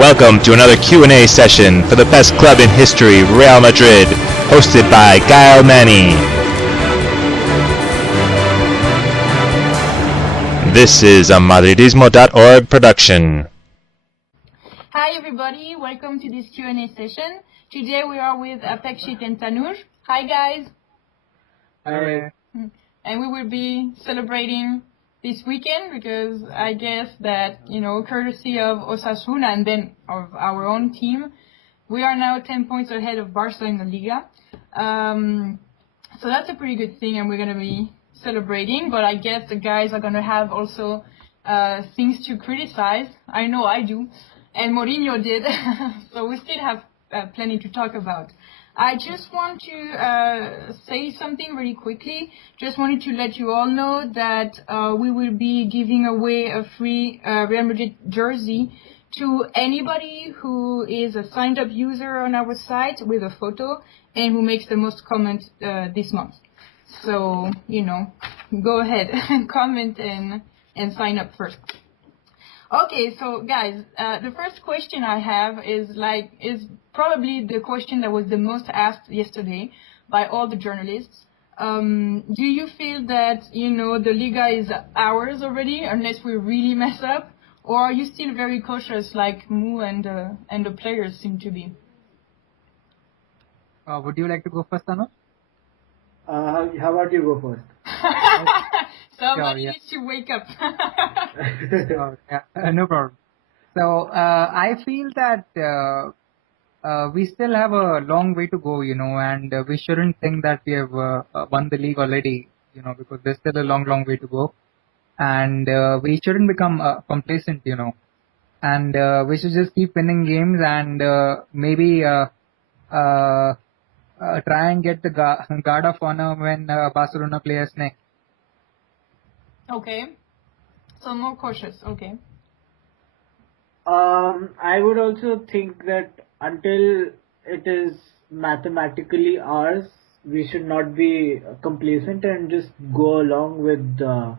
Welcome to another Q&A session for the best club in history, Real Madrid, hosted by Gael Manny. This is a Madridismo.org production. Hi everybody, welcome to this Q&A session. Today we are with Apekshit and Tanuj. Hi guys. Hi. And we will be celebrating this weekend because I guess that, courtesy of Osasuna and then of our own team, we are now 10 points ahead of Barca in the Liga. So that's a pretty good thing and we're going to be celebrating, but I guess the guys are going to have also things to criticize. I know I do. And Mourinho did. So we still have plenty to talk about. I just want to say something really quickly. Just wanted to let you all know that we will be giving away a free Real Madrid jersey to anybody who is a signed up user on our site with a photo and who makes the most comments this month. So, go ahead and comment and sign up first. Okay, so guys, the first question I have is probably the question that was the most asked yesterday by all the journalists. Do you feel that, the Liga is ours already, unless we really mess up? Or are you still very cautious like Mu and the players seem to be? Would you like to go first, Anu? How about you go first? Somebody needs to wake up. No problem. So I feel that we still have a long way to go, and we shouldn't think that we have won the league already, because there's still a long way to go. And we shouldn't become complacent, and we should just keep winning games and maybe try and get the guard of honor when Barcelona play us next. Okay. So more cautious, okay. I would also think that until it is mathematically ours, we should not be complacent and just go along with the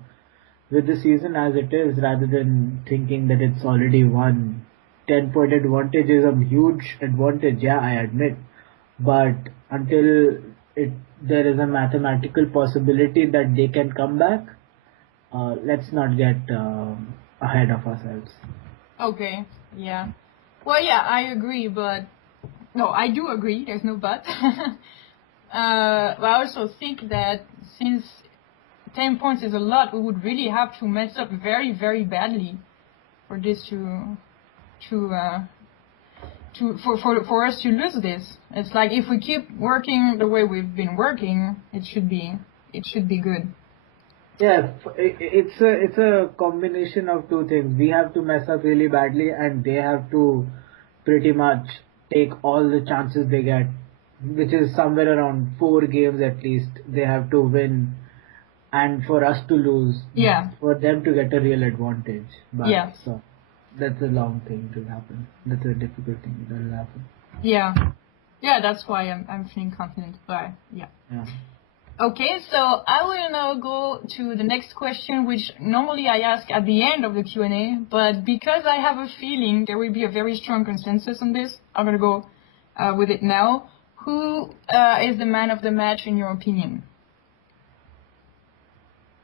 season as it is, rather than thinking that it's already won. 10-point advantage is a huge advantage, yeah, I admit. But until there is a mathematical possibility that they can come back, let's not get ahead of ourselves. Okay, yeah. Well, yeah, I agree, but... No, I do agree, there's no but. I also think that since 10 points is a lot, we would really have to mess up very, very badly for this for us to lose this. It's like if we keep working the way we've been working, it should be good. Yeah, it's a combination of two things. We have to mess up really badly, and they have to pretty much take all the chances they get, which is somewhere around 4 games at least. They have to win, and for us to lose, for them to get a real advantage. But so that's a long thing to happen. That's a difficult thing that will happen. Yeah, that's why I'm feeling confident. But yeah. Okay, so I will now go to the next question, which normally I ask at the end of the Q&A, but because I have a feeling there will be a very strong consensus on this, I'm going to go with it now. Who is the man of the match in your opinion?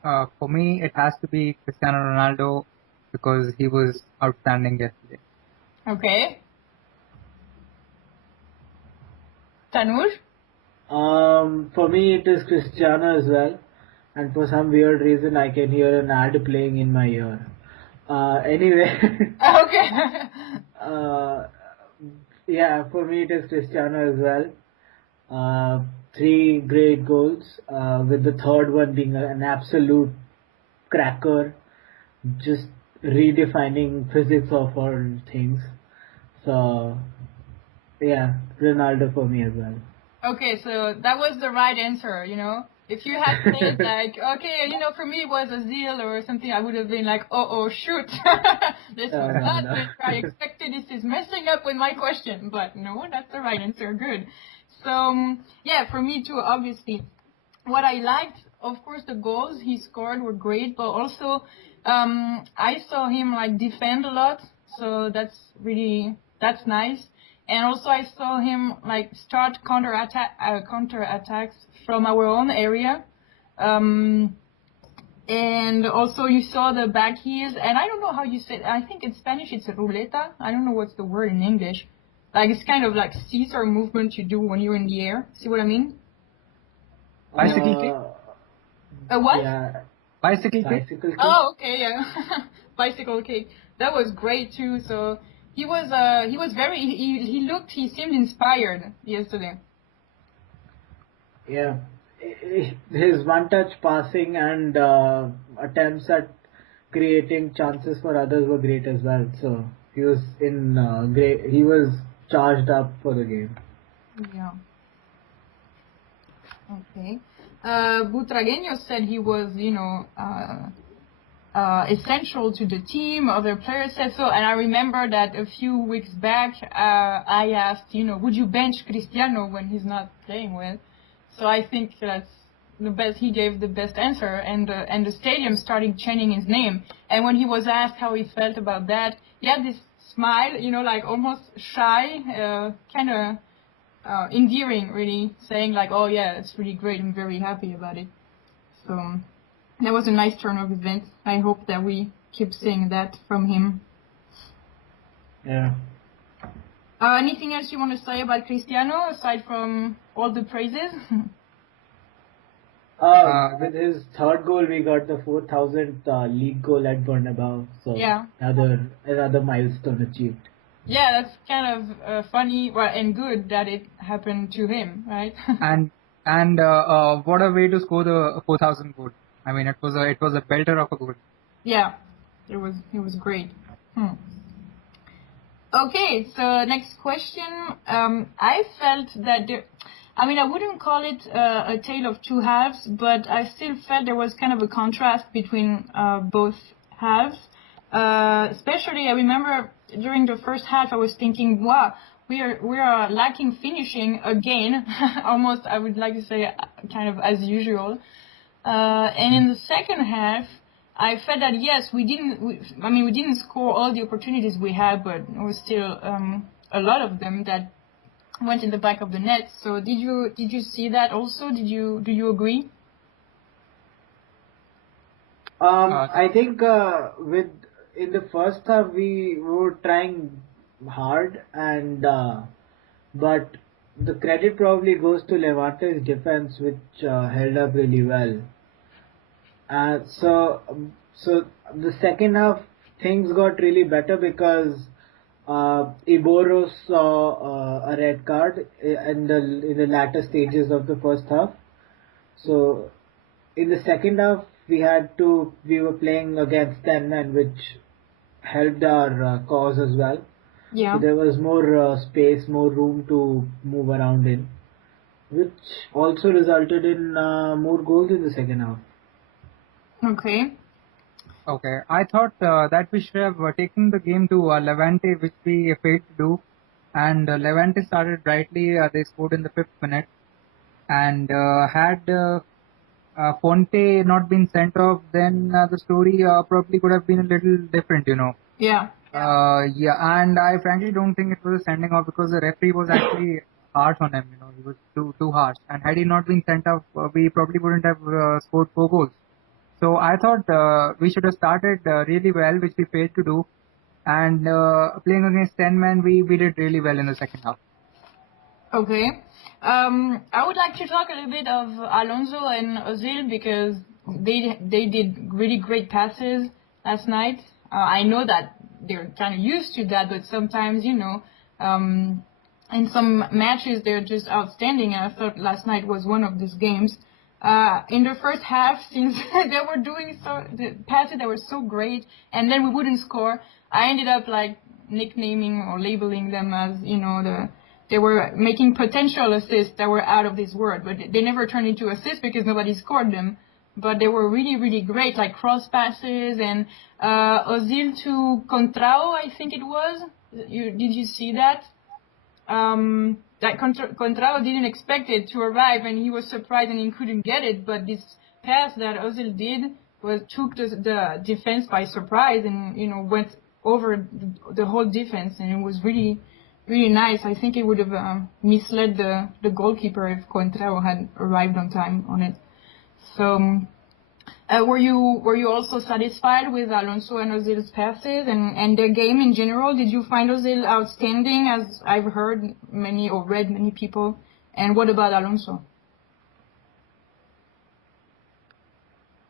For me, it has to be Cristiano Ronaldo because he was outstanding yesterday. Okay. Tanuj? For me, it is Cristiano as well, and for some weird reason, I can hear an ad playing in my ear. Anyway. Okay. Yeah, for me, it is Cristiano as well. 3 great goals, with the third one being an absolute cracker, just redefining physics of all things. So, yeah, Ronaldo for me as well. Okay, so that was the right answer, If you had said for me it was Ozil or something, I would have been like, oh shoot, this was not what I expected. This is messing up with my question. But no, that's the right answer. Good. So for me too, obviously, what I liked, of course, the goals he scored were great, but also I saw him defend a lot. So that's really that's nice. And also I saw him like start counter attacks from our own area. And also you saw the back heels, and I don't know how you say it. I think in Spanish it's ruleta. I don't know what's the word in English. Like it's kind of like seesaw movement you do when you're in the air. See what I mean? Bicycle kick? What? Yeah. Bicycle kick? Bicycle kick. Oh, okay, yeah. Bicycle kick. That was great too. So he was very, he seemed inspired yesterday. Yeah. His one-touch passing and attempts at creating chances for others were great as well. So he was great. He was charged up for the game. Yeah. Okay. Butragueño said he was, essential to the team. Other players said so, and I remember that a few weeks back, I asked, would you bench Cristiano when he's not playing well? So I think that's the best. He gave the best answer, and the stadium started chanting his name. And when he was asked how he felt about that, he had this smile, like almost shy, kind of endearing, really, saying like, "Oh yeah, it's really great. I'm very happy about it." So that was a nice turn of events. I hope that we keep seeing that from him. Yeah. Anything else you want to say about Cristiano aside from all the praises? With his third goal, we got the 4,000th league goal at Bernabeu. So Yeah. another milestone achieved. Yeah, that's kind of funny and good that it happened to him, right? And what a way to score the 4,000 goal. I mean, it was a belter of a goal. Yeah, it was great. Okay, so next question. I felt that I wouldn't call it a tale of two halves, but I still felt there was kind of a contrast between both halves. Especially, I remember during the first half, I was thinking, wow, we are lacking finishing again. Almost, I would like to say, kind of as usual. And in the second half, I felt that yes, we didn't score all the opportunities we had, but there was still a lot of them that went in the back of the net. So did you see that also? Do you agree? I think in the first half we were trying hard, and but the credit probably goes to Levante's defense, which held up really well. So the second half things got really better because Iborro saw a red card in the latter stages of the first half. So in the second half we were playing against 10 men, which helped our cause as well. Yeah. So there was more space, more room to move around in, which also resulted in more goals in the second half. Okay. I thought that we should have taken the game to Levante, which we failed to do. And Levante started brightly. They scored in the 5th minute. And had Fonte not been sent off, then the story probably could have been a little different, Yeah. And I frankly don't think it was a sending off because the referee was actually harsh on him. He was too harsh. And had he not been sent off, we probably wouldn't have scored 4 goals. So I thought we should have started really well, which we failed to do. And playing against 10 men, we did really well in the second half. Okay. I would like to talk a little bit of Alonso and Ozil because they did really great passes last night. I know that they're kind of used to that, but sometimes, in some matches they're just outstanding. And I thought last night was one of these games. In the first half, since they were doing the passes that were so great, and then we wouldn't score, I ended up like nicknaming or labeling them as, they were making potential assists that were out of this world, but they never turned into assists because nobody scored them. But they were really, really great, like cross passes and Ozil to Contrao, I think it was. Did you see that? That Contrao didn't expect it to arrive, and he was surprised and he couldn't get it. But this pass that Ozil did took the defense by surprise, and went over the whole defense, and it was really, really nice. I think it would have misled the goalkeeper if Contrao had arrived on time on it. So, were you also satisfied with Alonso and Ozil's passes and their game in general? Did you find Ozil outstanding, as I've heard many or read many people? And what about Alonso?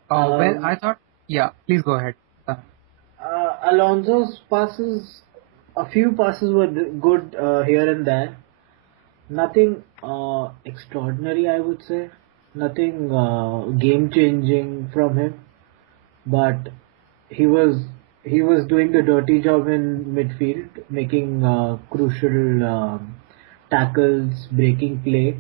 Well, I thought, yeah, please go ahead. Alonso's passes, a few passes were good here and there. Nothing extraordinary, I would say. Nothing game changing from him, but he was doing the dirty job in midfield, making crucial tackles, breaking play.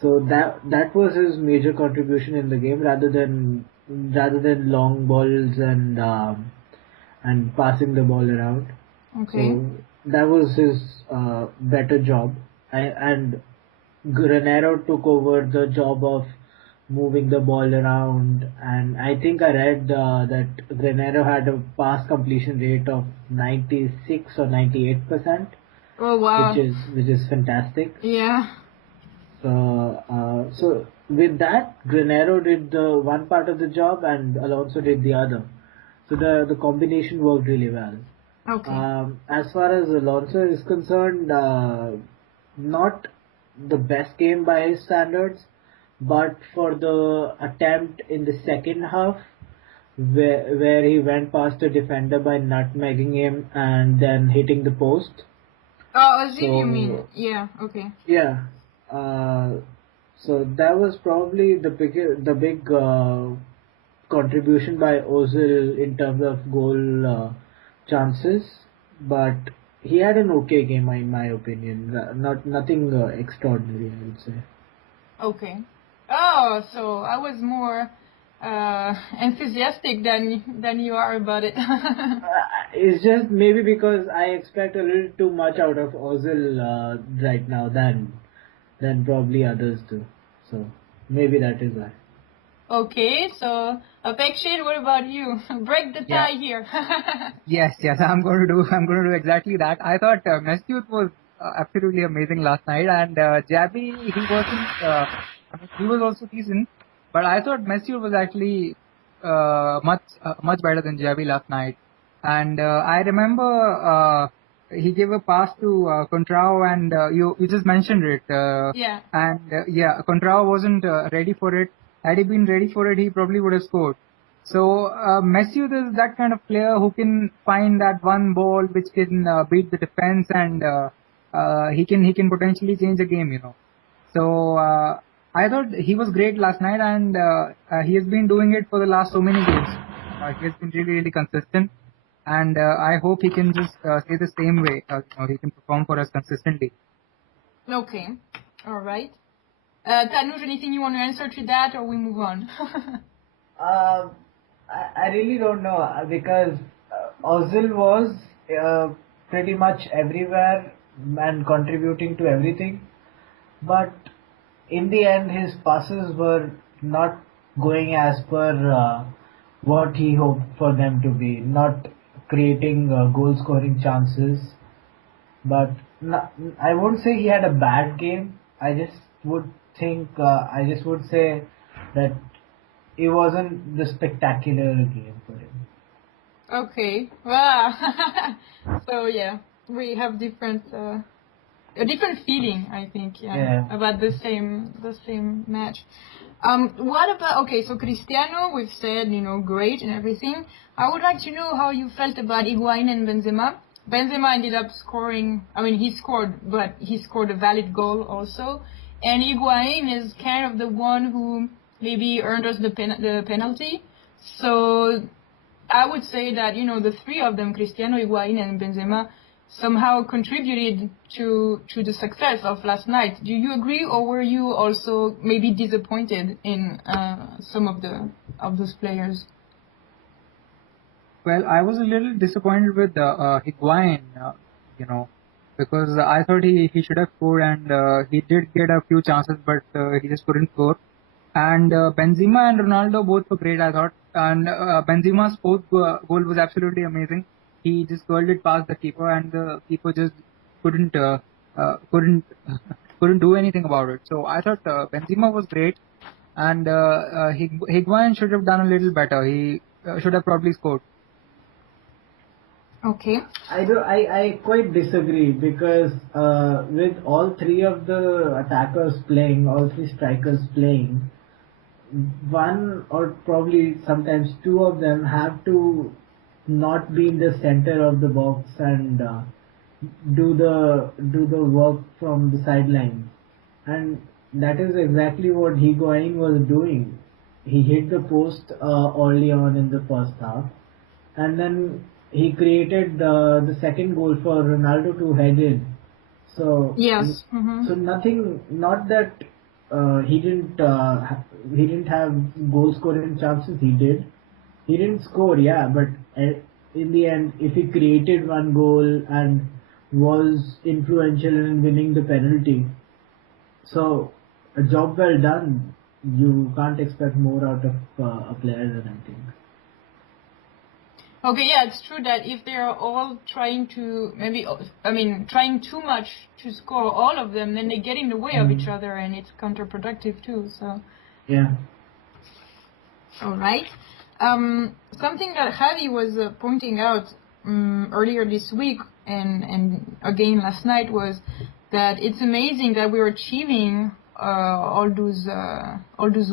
So that was his major contribution in the game, rather than long balls and passing the ball around. Okay. So that was his better job, and Granero took over the job of moving the ball around, and I think I read that Granero had a pass completion rate of 96 or 98%, Oh wow. which is fantastic. Yeah. So with that, Granero did the one part of the job and Alonso did the other. So the combination worked really well. Okay. As far as Alonso is concerned, not the best game by his standards, but for the attempt in the second half, where he went past the defender by nutmegging him and then hitting the post. Oh, Ozil, you mean? Yeah. Okay. Yeah. So that was probably the big contribution by Ozil in terms of goal chances, but he had an okay game in my opinion. Nothing extraordinary, I would say. Okay. Oh, so I was more enthusiastic than you are about it. It's just maybe because I expect a little too much out of Ozil right now than probably others do. So maybe that is why. Okay, so Apekshin, what about you? Break the tie here. Yes, I'm going to do exactly that. I thought Mesut was absolutely amazing last night, and Jabi, he wasn't. He was also decent, but I thought Mesut was actually much better than Jabi last night. And I remember he gave a pass to Contrao, and you just mentioned it. Yeah. And Contrao wasn't ready for it. Had he been ready for it, he probably would have scored. So Mesut is that kind of player who can find that one ball which can beat the defense, and he can potentially change the game, you know. So I thought he was great last night, and he has been doing it for the last so many games. He has been really consistent, and I hope he can just stay the same way. He can perform for us consistently. Okay. All right. Tanuj, anything you want to answer to that, or we move on? I really don't know because Ozil was pretty much everywhere and contributing to everything, but in the end his passes were not going as per what he hoped for them to be, not creating goal scoring chances. But I won't say he had a bad game. I just would say that it wasn't the spectacular game for him. Okay. Wow. So yeah, we have a different feeling, I think, about the same match. What about, okay, so Cristiano, we've said, great and everything. I would like to know how you felt about Higuain and Benzema. Benzema ended up scoring, he scored, but he scored a valid goal also. And Higuain is kind of the one who maybe earned us the penalty. So I would say that, the three of them, Cristiano, Higuain, and Benzema, somehow contributed to the success of last night. Do you agree, or were you also maybe disappointed in some of those players? Well, I was a little disappointed with Higuain, because I thought he should have scored, and he did get a few chances, but he just couldn't score. And Benzema and Ronaldo both were great, I thought. And Benzema's fourth goal was absolutely amazing. he just curled it past the keeper, and the keeper just couldn't couldn't couldn't do anything about it. So I thought Benzema was great, and Higuain should have done a little better. He should have probably scored. Okay. I quite disagree because with all three of the attackers playing, all three strikers playing, one or probably sometimes two of them have to not be in the center of the box and do the work from the sideline, and that is exactly what Higuain was doing. He hit the post early on in the first half, and then he created the second goal for Ronaldo to head in. So Yes. so nothing, not that he didn't have goal scoring chances. He did. He didn't score, yeah, but in the end, if he created one goal and was influential in winning the penalty, so a job well done. You can't expect more out of a player than I think. Okay, yeah, it's true that if they are all trying to trying too much to score all of them, then they get in the way of each other, and it's counterproductive too. So. Yeah. All right. Something that Javi was pointing out earlier this week and again last night was that it's amazing that we're achieving all those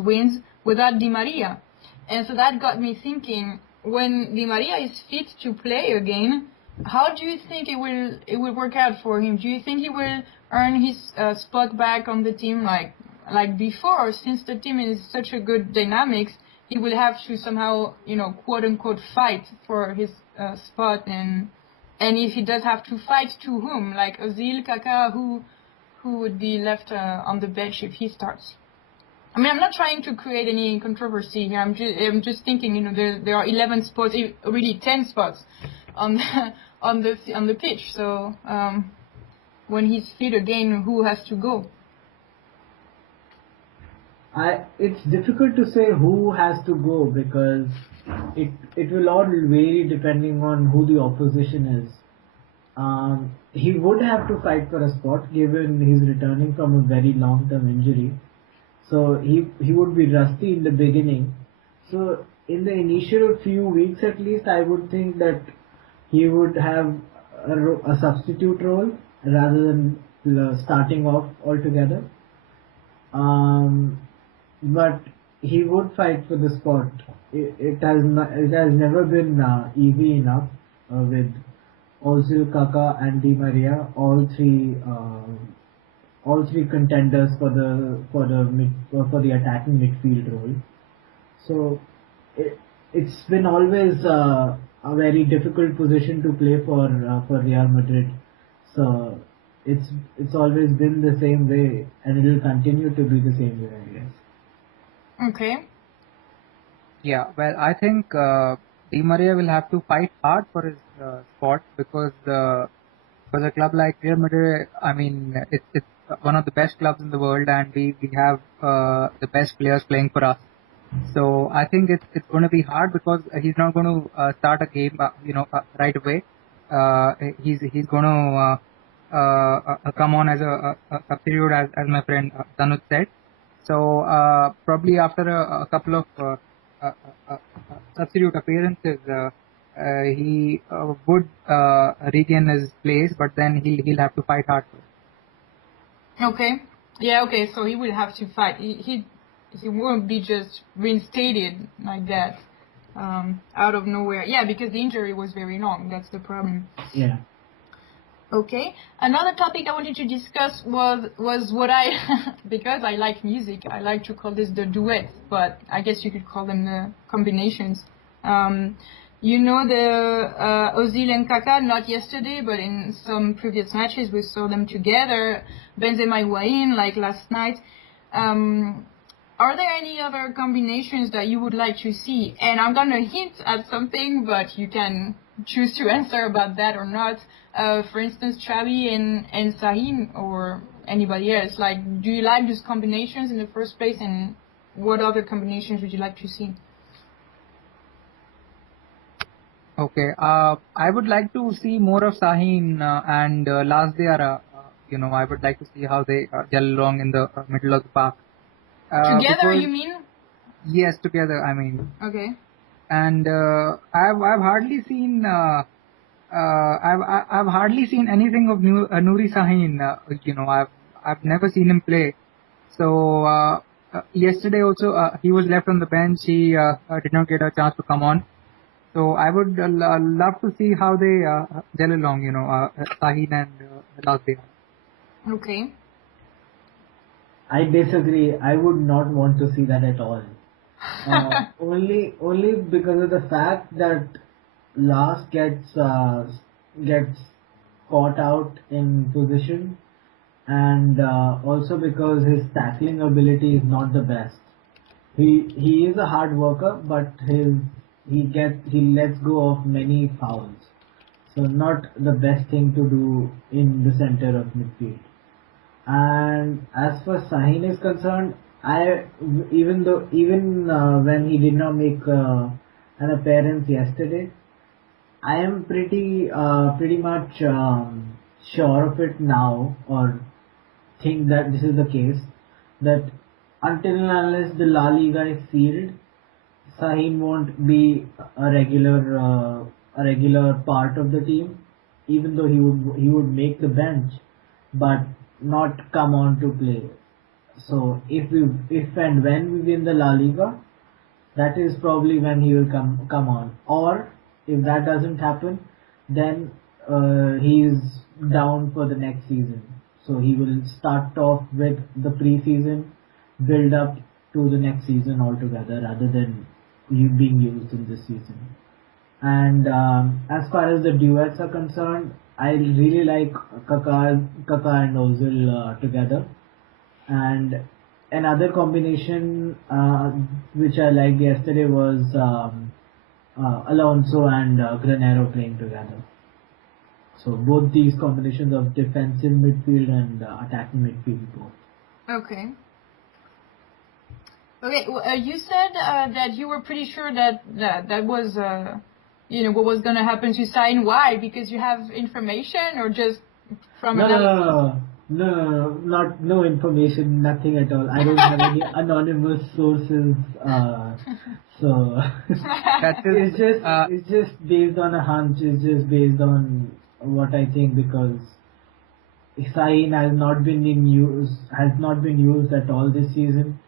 wins without Di Maria, and so that got me thinking. When Di Maria is fit to play again, how do you think it will work out for him? Do you think he will earn his spot back on the team like before? Since the team is such a good dynamics, he will have to somehow, quote unquote, fight for his spot, and if he does have to fight, to whom? Like Ozil, Kaká, who would be left on the bench if he starts? I mean, I'm not trying to create any controversy here. I'm just thinking, there are 11 spots, really 10 spots on the pitch. So when he's fit again, who has to go? It's difficult to say who has to go because it will all vary depending on who the opposition is. He would have to fight for a spot given he's returning from a very long-term injury. So he would be rusty in the beginning. So in the initial few weeks at least, I would think that he would have a substitute role rather than starting off altogether. But he would fight for the spot. It has never been easy enough with Ozil, Kaká, and Di Maria, all three contenders for the attacking midfield role. So it's been always a very difficult position to play for Real Madrid. So it's always been the same way, and it will continue to be the same way, I guess. Okay. Yeah, well, I think Di Maria will have to fight hard for his spot because for a club like Real Madrid, I mean, it's one of the best clubs in the world, and we have the best players playing for us. So I think it's going to be hard because he's not going to start a game, right away. He's going to come on as a substitute, as my friend Tanuj said. So probably after a couple of substitute appearances, he would regain his place, but then he'll have to fight hard. Okay. Yeah. Okay. So he will have to fight. He won't be just reinstated like that out of nowhere. Yeah, because the injury was very long. That's the problem. Yeah. Okay. Another topic I wanted to discuss was what I, because I like music, I like to call this the duet, but I guess you could call them the combinations. The Ozil and Kaká, not yesterday, but in some previous matches we saw them together. Benzema, Higuain, like last night. Are there any other combinations that you would like to see? And I'm gonna hint at something, but you can choose to answer about that or not. For instance, Xavi and Sahin, or anybody else. Like, do you like these combinations in the first place, and what other combinations would you like to see? Okay. I would like to see more of Sahin and Last Diara. I would like to see how they gel along in the middle of the park. Together, Because you mean? yes, together. I mean, Okay. and I've hardly seen I've hardly seen anything of Nouri Sahin. I've never seen him play. So yesterday also he was left on the bench. He did not get a chance to come on. So I would love to see how they gel along. Sahin and Last Day. Okay. I disagree. I would not want to see that at all. Only because of the fact that Last gets caught out in position, and also because his tackling ability is not the best. He is a hard worker, but he lets go of many fouls. So not the best thing to do in the center of midfield. And as far as Sahin is concerned, even when he did not make an appearance yesterday, I am pretty much sure of it now, or think that this is the case, that until and unless the La Liga is sealed, Sahin won't be a regular part of the team, even though he would make the bench, but not come on to play. So if and when we win the La Liga, that is probably when he will come on. Or if that doesn't happen, then he is down for the next season. So he will start off with the pre-season, build up to the next season altogether, rather than you being used in this season. And as far as the duets are concerned, I really like Kaka and Ozil together. And another combination which I liked yesterday was Alonso and Granero playing together. So both these combinations of defensive midfield and attacking midfield both. Okay. Okay. Well, you said that you were pretty sure that was what was going to happen to Sahin. Why? Because you have information, or just from analysis? No information, nothing at all. I don't have any anonymous sources, so it's just based on a hunch. It's just based on what I think, because Sahin has not been used at all this season,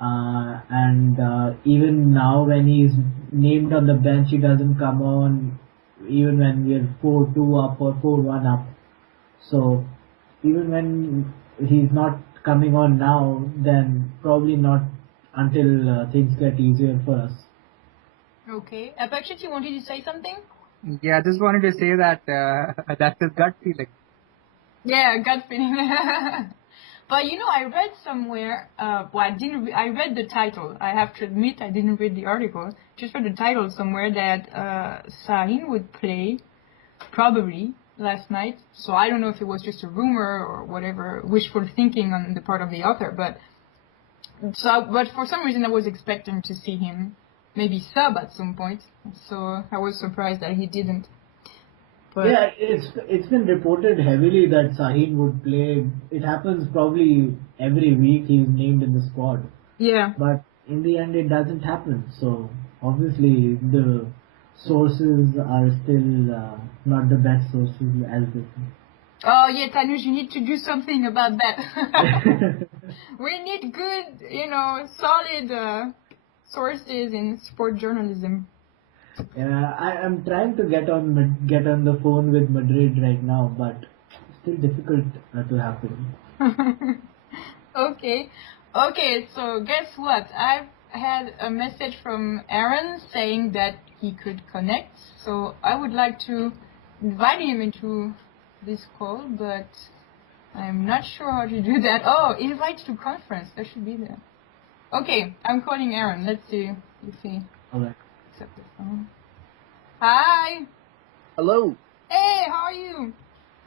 and even now when he's named on the bench, he doesn't come on, even when we're 4-2 up or 4-1 up. So even when he's not coming on now, then probably not until things get easier for us. Okay. Apakshit, you wanted to say something? Yeah, I just wanted to say that that's his gut feeling. Yeah, gut feeling. But I read somewhere. I read the title. I have to admit, I didn't read the article. Just read the title somewhere that Sahin would play, probably, last night. So I don't know if it was just a rumor or whatever, wishful thinking on the part of the author. But for some reason I was expecting to see him maybe sub at some point. So I was surprised that he didn't. But yeah, it's been reported heavily that Sahin would play. It happens probably every week he's named in the squad. Yeah. But in the end it doesn't happen. So obviously the sources are still not the best sources as they think. Oh yeah, Tanuj, you need to do something about that. We need good, solid sources in sport journalism. Yeah, I'm trying to get on the phone with Madrid right now, but still difficult to happen. Okay. So guess what? I've had a message from Aaron saying that he could connect. So I would like to invite him into this call, but I'm not sure how to do that. Oh, invite to conference. That should be there. Okay, I'm calling Aaron. Let's see if he accepts the phone. Hi. Hello. Hey, how are you?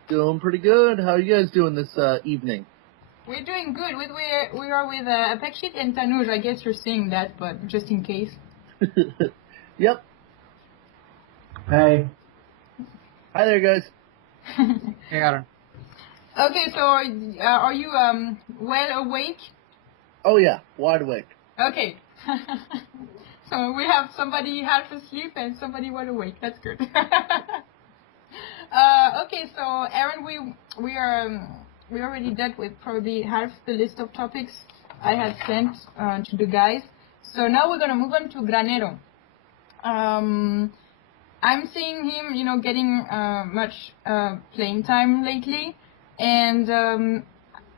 Doing pretty good. How are you guys doing this evening? We're doing good. We are with Apakshit and Tanuj. I guess you're saying that, but just in case. Yep. Hi. Hi there, guys. Hey, Aaron. Okay, so are you well awake? Oh yeah, wide awake. Okay. So we have somebody half asleep and somebody well awake. That's good. Okay, so Aaron, we already dealt with probably half the list of topics I had sent to the guys. So now we're gonna move on to Granero. I'm seeing him, getting much playing time lately, and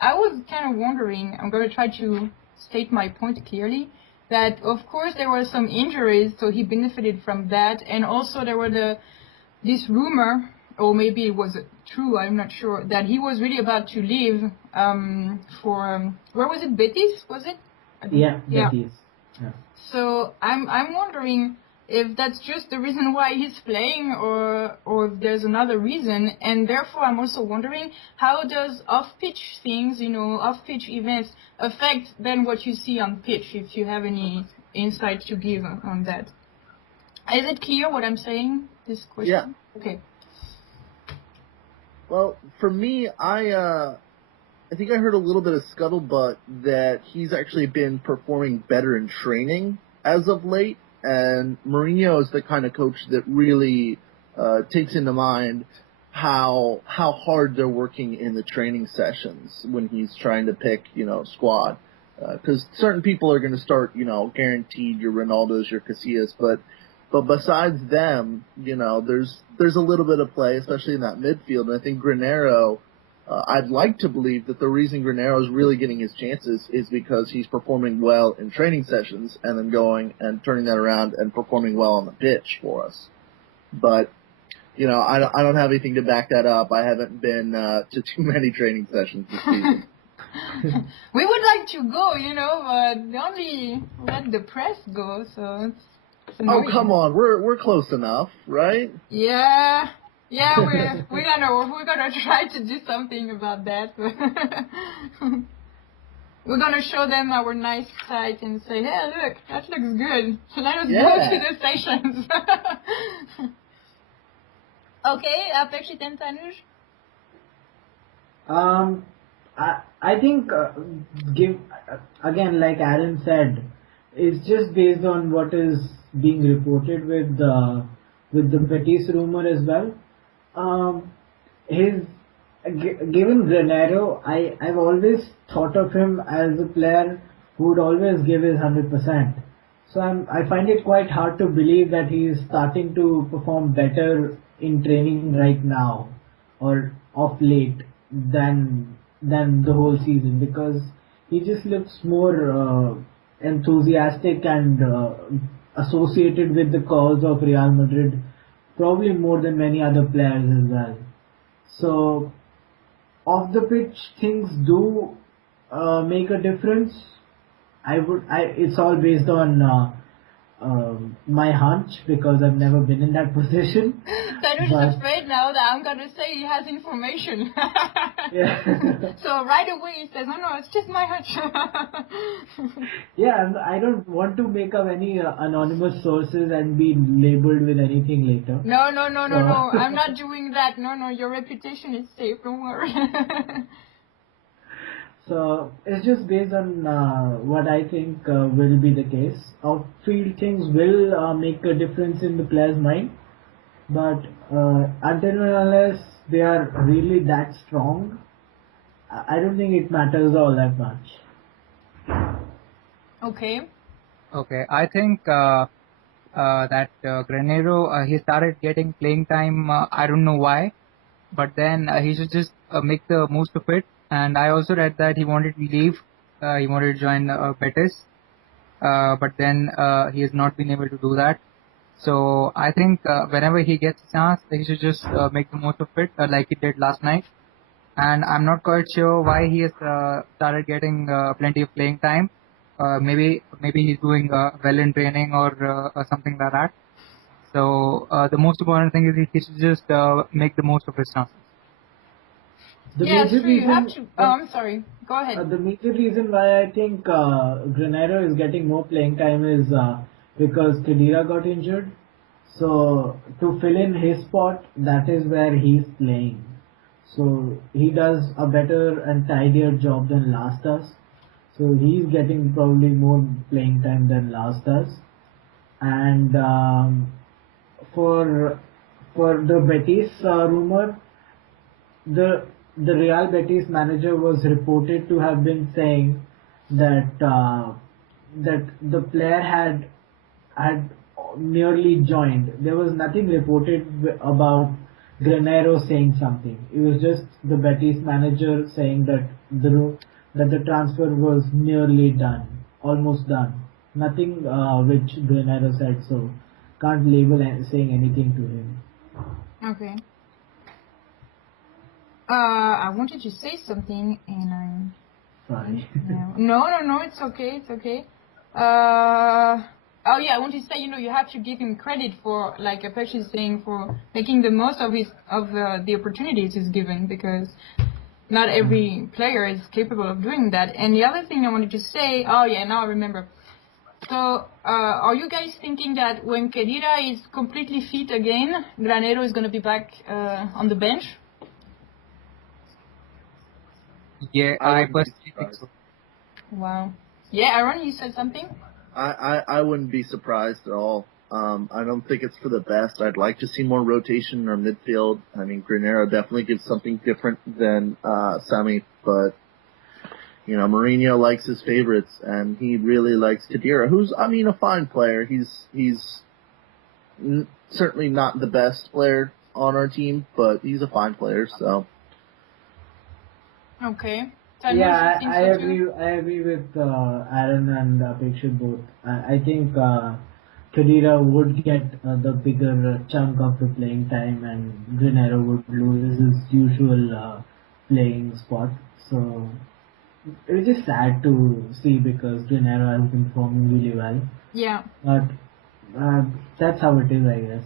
I was kind of wondering. I'm gonna try to state my point clearly. That of course there were some injuries, so he benefited from that, and also there were this rumor, or maybe it was true, I'm not sure, that he was really about to leave for where was it? Betis, was it? Yeah, Betis. Yeah. So I'm wondering if that's just the reason why he's playing, or if there's another reason, and therefore I'm also wondering how does off-pitch things, off-pitch events affect then what you see on pitch, if you have any insight to give on that. Is it clear what I'm saying, this question? Yeah. Okay. Well, for me, I think I heard a little bit of scuttlebutt that he's actually been performing better in training as of late, and Mourinho is the kind of coach that really takes into mind how hard they're working in the training sessions when he's trying to pick, squad. Because certain people are going to start, guaranteed your Ronaldos, your Casillas, but besides them, there's a little bit of play, especially in that midfield. And I think Granero, I'd like to believe that the reason Granero is really getting his chances is because he's performing well in training sessions and then going and turning that around and performing well on the pitch for us. But, I don't have anything to back that up. I haven't been to too many training sessions this season. We would like to go, but they only let the press go, so it's annoying. Oh, come on. We're close enough, right? Yeah, we're gonna try to do something about that. We're gonna show them our nice site and say, hey, look, that looks good. Let us go to the stations. Okay, Apexiten Tanuj? I think again, like Aaron said, it's just based on what is being reported with the Betis rumor as well. Given Granero, I've always thought of him as a player who would always give his 100%. So I find it quite hard to believe that he is starting to perform better in training right now or of late than the whole season, because he just looks more enthusiastic and associated with the cause of Real Madrid, probably more than many other players as well. So off the pitch things do make a difference. It's all based on my hunch, because I've never been in that position. Tanuj is afraid now that I'm gonna say he has information. Yeah. So right away he says, no, it's just my hunch. Yeah, I don't want to make up any anonymous sources and be labeled with anything later. No. I'm not doing that. No, your reputation is safe. Don't worry. So it's just based on what I think will be the case. Off-field things will make a difference in the player's mind, but until and unless they are really that strong, I don't think it matters all that much. Okay. I think that Granero, he started getting playing time. I don't know why, but then he should just make the most of it. And I also read that he wanted to leave. He wanted to join Betis, but then he has not been able to do that. So I think whenever he gets a chance, he should just make the most of it, like he did last night. And I'm not quite sure why he has started getting plenty of playing time. Maybe he's doing well in training or something like that. So the most important thing is he should just make the most of his chances. Yes, true. You have to. Oh, I'm sorry. Go ahead. The major reason why I think Granero is getting more playing time is because Khedira got injured. So to fill in his spot, that is where he's playing. So he does a better and tidier job than Last does. So he's getting probably more playing time than Last does. And for the Betis rumor, the Real Betis manager was reported to have been saying that that the player had nearly joined. There was nothing reported about Granero saying something. It was just the Betis manager saying that the transfer was nearly done, almost done. Nothing which Granero said, so can't label saying anything to him. Okay. I wanted to say something, and I'm Sorry. No, it's okay. Oh yeah, I want to say, you have to give him credit for, like Apex is saying, for making the most of the opportunities he's given, because not every player is capable of doing that. And the other thing I wanted to say, oh yeah, now I remember. So, are you guys thinking that when Khedira is completely fit again, Granero is going to be back on the bench? Yeah, I personally think so. Wow. Yeah, Aaron, you said something? I wouldn't be surprised at all. I don't think it's for the best. I'd like to see more rotation in our midfield. I mean, Granero definitely gives something different than Sami, but Mourinho likes his favorites, and he really likes Khedira, who's, a fine player. He's certainly not the best player on our team, but he's a fine player, so. Okay. Yeah, I agree with Aaron and Apeksha both. I think Khedira would get the bigger chunk of the playing time, and Granero would lose his usual playing spot. So it's just sad to see, because Granero has been performing really well. Yeah. But that's how it is, I guess.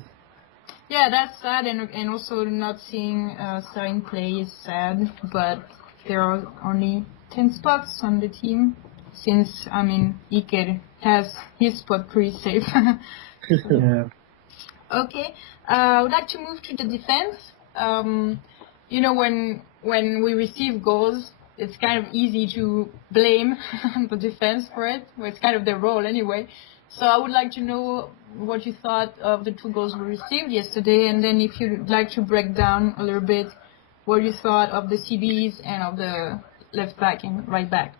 Yeah, that's sad, and also not seeing Sarin play is sad, but there are only 10 spots on the team, since, Iker has his spot pretty safe. Yeah. Okay, I would like to move to the defense. When we receive goals, it's kind of easy to blame the defense for it. Well, it's kind of their role anyway. So I would like to know what you thought of the 2 goals we received yesterday, and then if you'd like to break down a little bit what you thought of the CBs and of the left back and right back.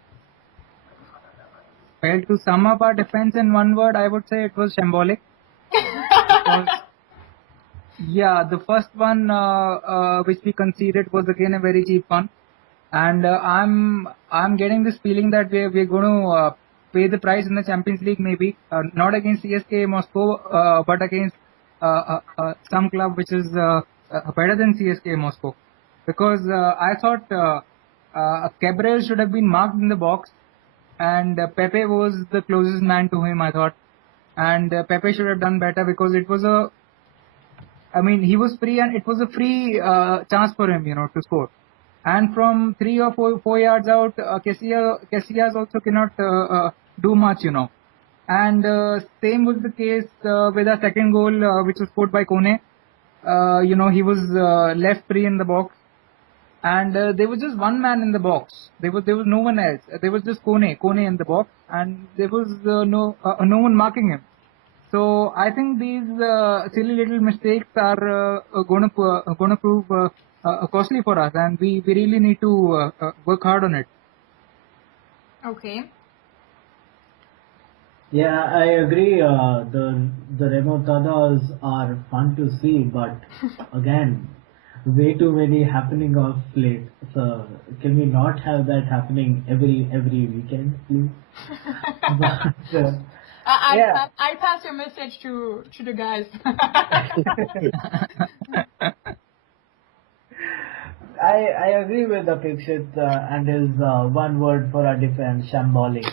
Well, to sum up our defense in one word, I would say it was shambolic. Yeah, the first one which we conceded was again a very cheap one, and I'm getting this feeling that we're going to pay the price in the Champions League, maybe not against CSK Moscow, but against some club which is better than CSK Moscow, because I thought Cabral should have been marked in the box, and Pepe was the closest man to him, I thought, and Pepe should have done better, because it was he was free, and it was a free chance for him, to score. And from 3 or 4 yards out, Casillas also cannot do much, And same was the case with our second goal, which was scored by Kone. He was left free in the box, and there was just one man in the box. There was no one else. There was just Kone in the box, and there was no one marking him. So I think these silly little mistakes are gonna prove costly for us, and we really need to work hard on it. Okay. Yeah, I agree. The remontadas are fun to see, but again, way too many happening of late. So can we not have that happening every weekend, please? But, I pass your message to the guys. I agree with Apekshit and his one word for our defense, shambolic.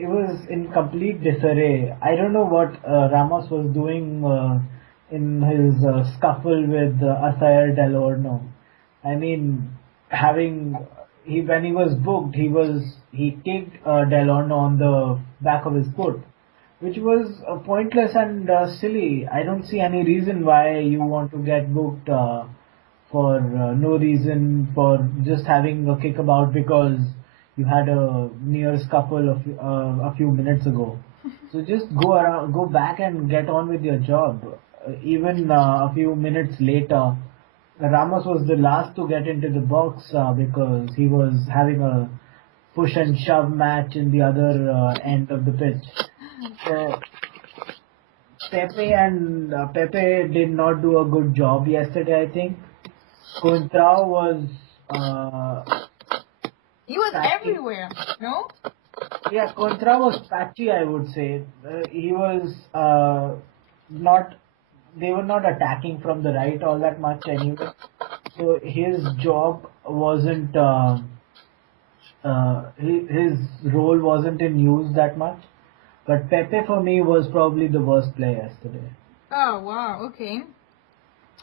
It was in complete disarray. I don't know what Ramos was doing in his scuffle with Asael Del Horno. I mean, when he was booked, he kicked Del Horno on the back of his foot, which was pointless and silly. I don't see any reason why you want to get booked for no reason, for just having a kickabout because you had a near scuffle a few minutes ago. So just go back and get on with your job. Even a few minutes later, Ramos was the last to get into the box because he was having a push and shove match in the other end of the pitch. So Pepe did not do a good job yesterday, I think. Contrao was He was patchy. everywhere, no? Yeah, Contrao was patchy, I would say. He was not. They were not attacking from the right all that much anyway. So his job wasn't. His role wasn't in use that much. But Pepe for me was probably the worst player yesterday. Oh, wow, okay.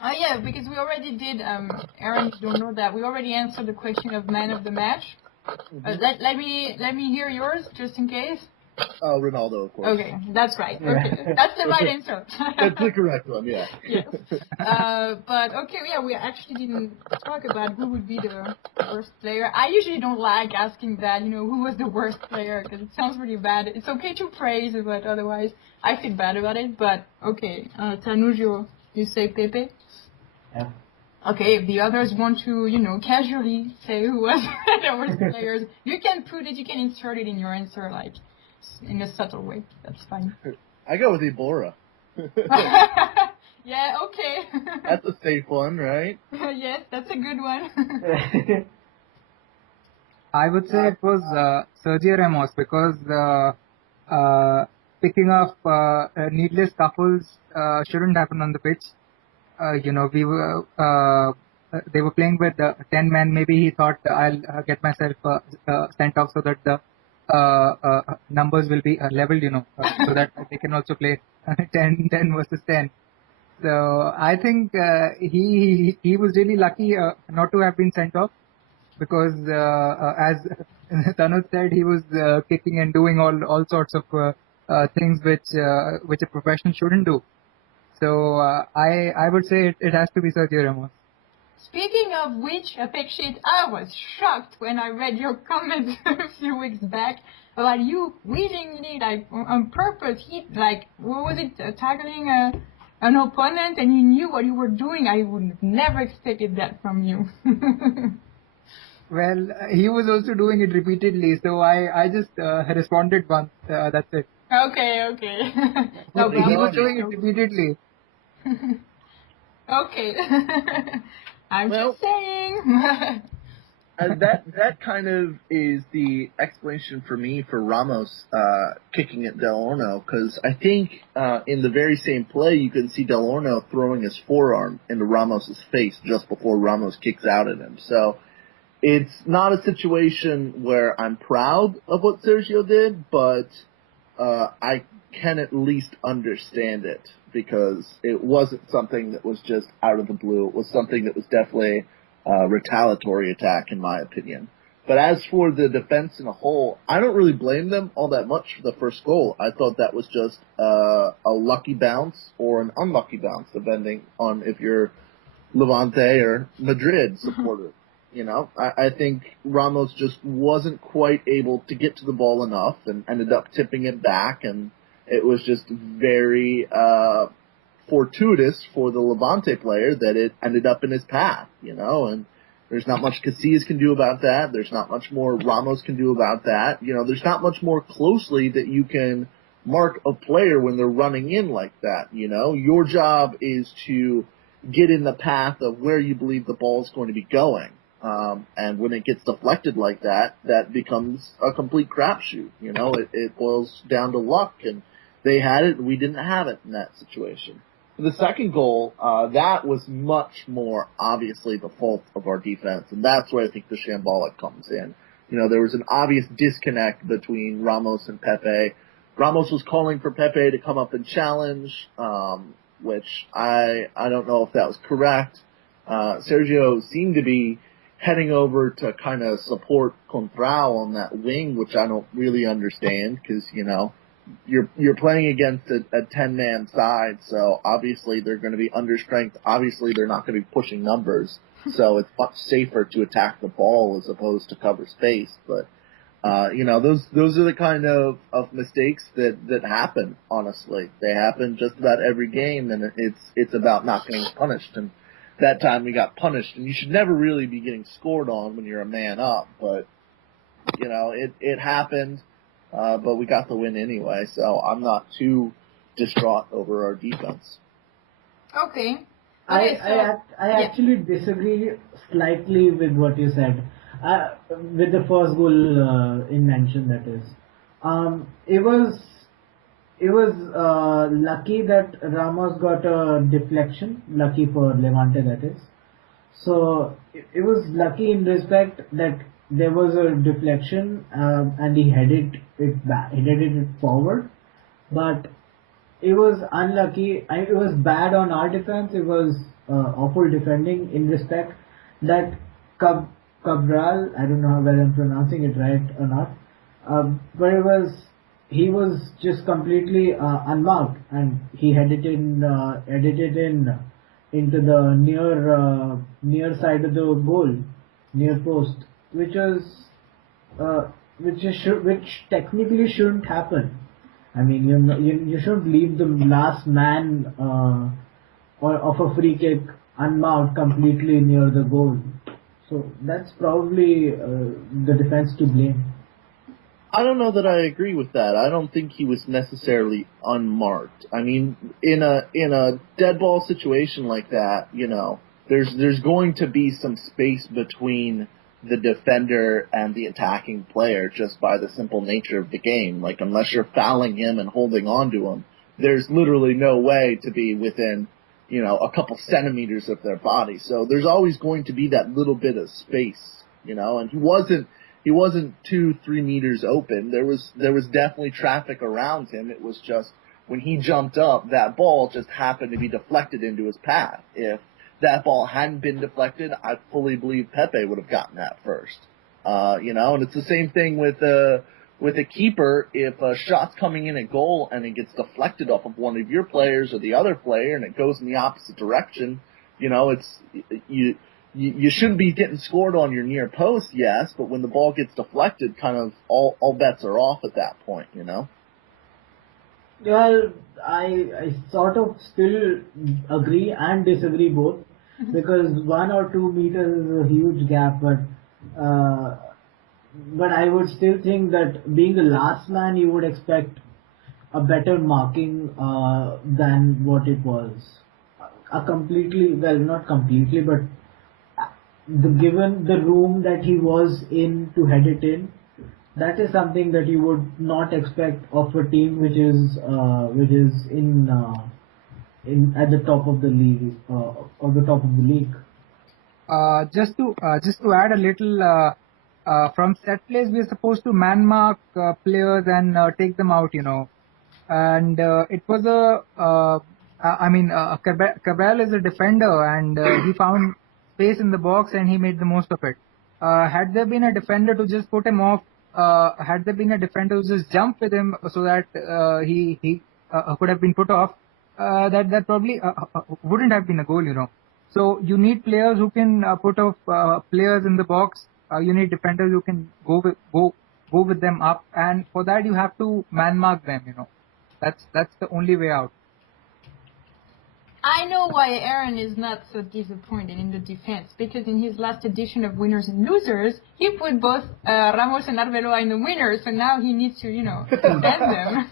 Yeah, because we already did, Aaron, you don't know that, we already answered the question of man of the match. Let me hear yours, just in case. Ronaldo, of course. Okay, that's right. Okay, that's the right answer. That's the correct one, yeah. Yes. But okay, yeah, we actually didn't talk about who would be the worst player. I usually don't like asking that, who was the worst player, because it sounds really bad. It's okay to praise, but otherwise I feel bad about it. But okay, Tanuj, you say Pepe? Yeah. Okay, if the others want to, casually say who was the worst players, you can put it, you can insert it in your answer, like, in a subtle way. That's fine. I go with Ibora. Yeah, okay. That's a safe one, right? Yes, that's a good one. I would say it was Sergio Ramos because picking up needless couples shouldn't happen on the pitch. We were they were playing with 10 men. Maybe he thought I'll get myself sent off so that the numbers will be leveled, so that they can also play 10 versus 10. So I think he was really lucky not to have been sent off because as Tanuj said, he was kicking and doing all sorts of things which a professional shouldn't do. So I would say it has to be Sergio Ramos. Speaking of which, Apekshit, I was shocked when I read your comment a few weeks back about you willingly, like on purpose, what was it, tackling an opponent, and you knew what you were doing. I would have never expected that from you. Well, he was also doing it repeatedly, so I just responded once. That's it. Okay. No, he was doing it repeatedly. Okay. I'm just saying. That kind of is the explanation for me for Ramos kicking at Del Orno, because I think in the very same play you can see Del Orno throwing his forearm into Ramos's face just before Ramos kicks out at him. So it's not a situation where I'm proud of what Sergio did, but I can at least understand it, because it wasn't something that was just out of the blue. It was something that was definitely a retaliatory attack, in my opinion. But as for the defense in a whole, I don't really blame them all that much for the first goal. I thought that was just a lucky bounce or an unlucky bounce, depending on if you're Levante or Madrid supporter. I think Ramos just wasn't quite able to get to the ball enough and ended up tipping it back, and it was just very fortuitous for the Levante player that it ended up in his path, and there's not much Casillas can do about that. There's not much more Ramos can do about that. There's not much more closely that you can mark a player when they're running in like that. Your job is to get in the path of where you believe the ball is going to be going. And when it gets deflected like that, that becomes a complete crapshoot. It boils down to luck, and they had it and we didn't have it in that situation. The second goal, that was much more obviously the fault of our defense, and that's where I think the shambolic comes in. There was an obvious disconnect between Ramos and Pepe. Ramos was calling for Pepe to come up and challenge, which I don't know if that was correct. Sergio seemed to be heading over to kind of support Contrao on that wing, which I don't really understand because, you're playing against a 10-man side, so obviously they're going to be understrength. Obviously they're not going to be pushing numbers, so it's much safer to attack the ball as opposed to cover space. But those are the kind of mistakes that happen. Honestly, they happen just about every game, and it's about not getting punished. And that time we got punished, and you should never really be getting scored on when you're a man up. But it happened. But we got the win anyway, so I'm not too distraught over our defense. Okay. I actually disagree slightly with what you said. With the first goal in mention, that is. It was lucky that Ramos got a deflection. Lucky for Levante, that is. So it was lucky in respect that there was a deflection and he headed it back. He headed it forward, but it was unlucky. It was bad on our defense. It was awful defending in respect that Cabral, I don't know whether I'm pronouncing it right or not, but he was just completely unmarked, and he headed it into the near side of the goal, near post, which technically shouldn't happen. I mean, you shouldn't leave the last man of a free kick unmarked completely near the goal. So that's probably the defense to blame. I don't know that I agree with that. I don't think he was necessarily unmarked. I mean, in a dead ball situation like that, there's going to be some space between the defender and the attacking player just by the simple nature of the game. Like, unless you're fouling him and holding on to him, there's literally no way to be within, a couple centimeters of their body. So there's always going to be that little bit of space, and he wasn't 2-3 meters open. There was definitely traffic around him. It was just when he jumped up, that ball just happened to be deflected into his path. If that ball hadn't been deflected, I fully believe Pepe would have gotten that first. And it's the same thing with a keeper. If a shot's coming in at goal and it gets deflected off of one of your players or the other player and it goes in the opposite direction, you shouldn't be getting scored on your near post, yes, but when the ball gets deflected, kind of all bets are off at that point, Well, I sort of still agree and disagree both, because 1 or 2 meters is a huge gap, but I would still think that being the last man, you would expect a better marking than what it was. Not completely, but given the room that he was in to head it in, that is something that you would not expect of a team which is in at the top of the league Just to add a little, from set plays we're supposed to man mark players and take them out, and it was Cabral is a defender, and he found space in the box and he made the most of it. Had there been a defender to just put him off, had there been a defender who just jumped with him so that he could have been put off, that probably wouldn't have been a goal, So you need players who can put off players in the box. You need defenders who can go with them up, and for that you have to man mark them. That's the only way out. I know why Aaron is not so disappointed in the defense, because in his last edition of Winners and Losers, he put both Ramos and Arbeloa in the winners, so now he needs to, defend them.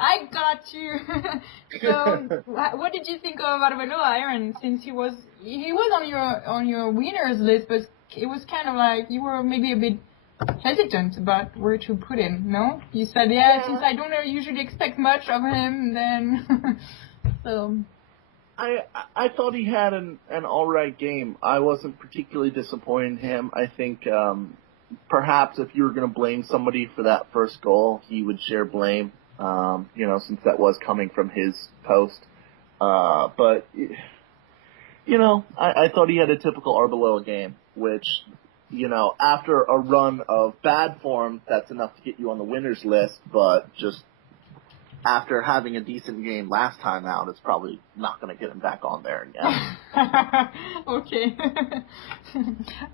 I got you. So, what did you think of Arbeloa, Aaron? Since he was on your winners list, but it was kind of like you were maybe a bit hesitant about where to put him, no? You said, since I don't usually expect much of him, then... so... I thought he had an alright game. I wasn't particularly disappointed in him. I think perhaps if you were going to blame somebody for that first goal, he would share blame, since that was coming from his post. But, I thought he had a typical Arbeloa game, which... after a run of bad form, that's enough to get you on the winners list, but just after having a decent game last time out, it's probably not going to get him back on there again. Okay.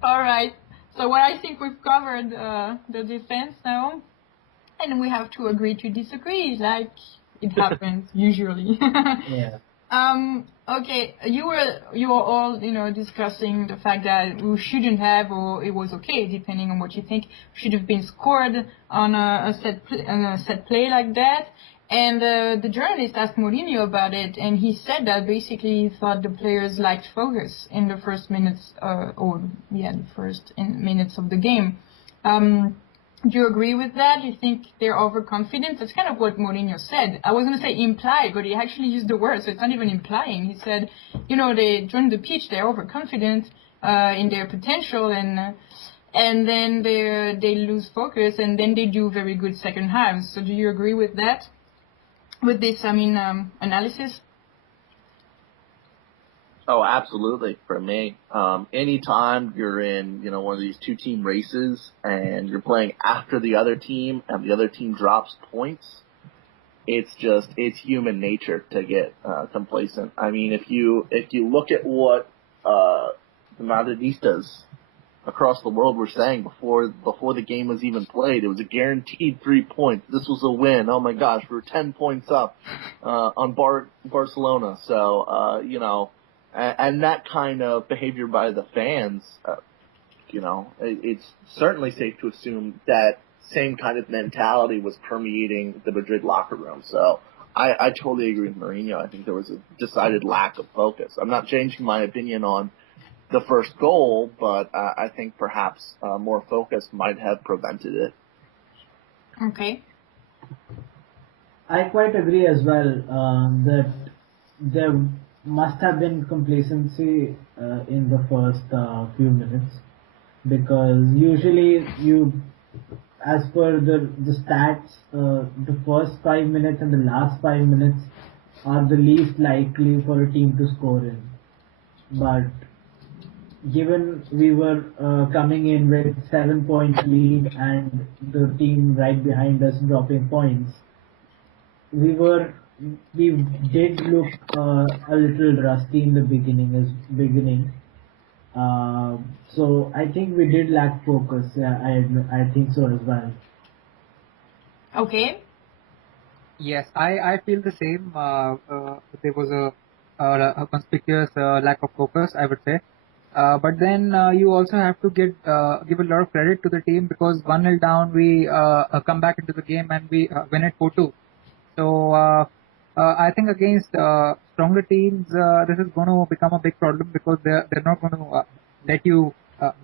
All right. So what I think we've covered the defense now, and we have to agree to disagree, like it happens usually. Yeah. Okay, you were all discussing the fact that we shouldn't have, or it was okay depending on what you think, should have been scored on a set play like that. And the journalist asked Mourinho about it, and he said that basically he thought the players lacked focus in the first minutes, minutes of the game. Do you agree with that? Do you think they're overconfident? That's kind of what Mourinho said. I was going to say implied, but he actually used the word, so it's not even implying. He said, they join the pitch, they're overconfident in their potential, and then they lose focus, and then they do very good second halves. So do you agree with that? With this, analysis? Oh, absolutely. For me, anytime you're in, one of these two-team races and you're playing after the other team and the other team drops points, it's human nature to get complacent. I mean, if you look at what the Madridistas across the world were saying before the game was even played, it was a guaranteed 3 points. This was a win. Oh my gosh, we were 10 points up on Barcelona. So and that kind of behavior by the fans, it's certainly safe to assume that same kind of mentality was permeating the Madrid locker room. So I totally agree with Mourinho. I think there was a decided lack of focus. I'm not changing my opinion on the first goal, but I think perhaps more focus might have prevented it. Okay. I quite agree as well that there must have been complacency in the first few minutes, because usually as per the stats, the first 5 minutes and the last 5 minutes are the least likely for a team to score in. But given we were coming in with 7-point lead and the team right behind us dropping points, we did look a little rusty in the beginning. So I think we did lack focus. Yeah, I think so as well. Okay. Yes, I feel the same. There was a conspicuous lack of focus, I would say. But then you also have to give a lot of credit to the team, because 1-0 down, we come back into the game and we win it 4-2. So I think against stronger teams, this is going to become a big problem, because they're not going to let you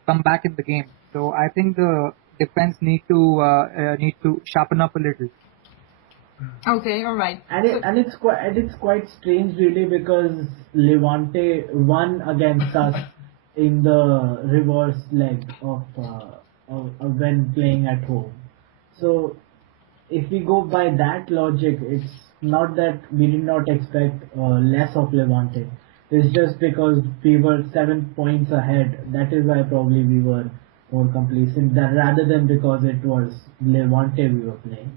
come back in the game. So I think the defense need to sharpen up a little. Okay, all right. And it's quite strange really, because Levante won against us in the reverse leg of when playing at home. So if we go by that logic, it's not that we did not expect less of Levante. It's just because we were 7 points ahead. That is why probably we were more complacent, rather than because it was Levante we were playing.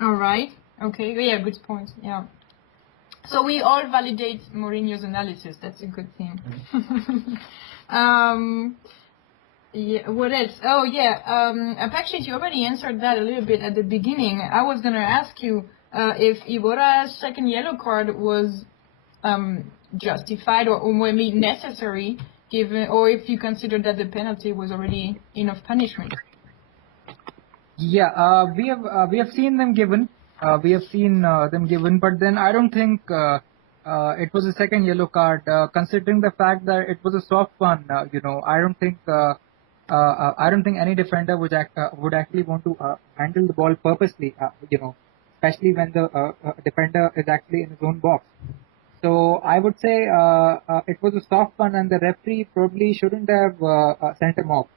All right. Okay. Yeah, good point. Yeah. So we all validate Mourinho's analysis. That's a good thing. Yeah. What else? Oh, yeah. Actually, you already answered that a little bit at the beginning. I was gonna ask you if Ibora's second yellow card was justified or maybe necessary, given, or if you consider that the penalty was already enough punishment. Yeah, we have seen them given. But then I don't think it was a second yellow card. Considering the fact that it was a soft one, I don't think any defender would actually want to handle the ball purposely. Especially when the defender is actually in his own box. So I would say it was a soft one, and the referee probably shouldn't have sent him off.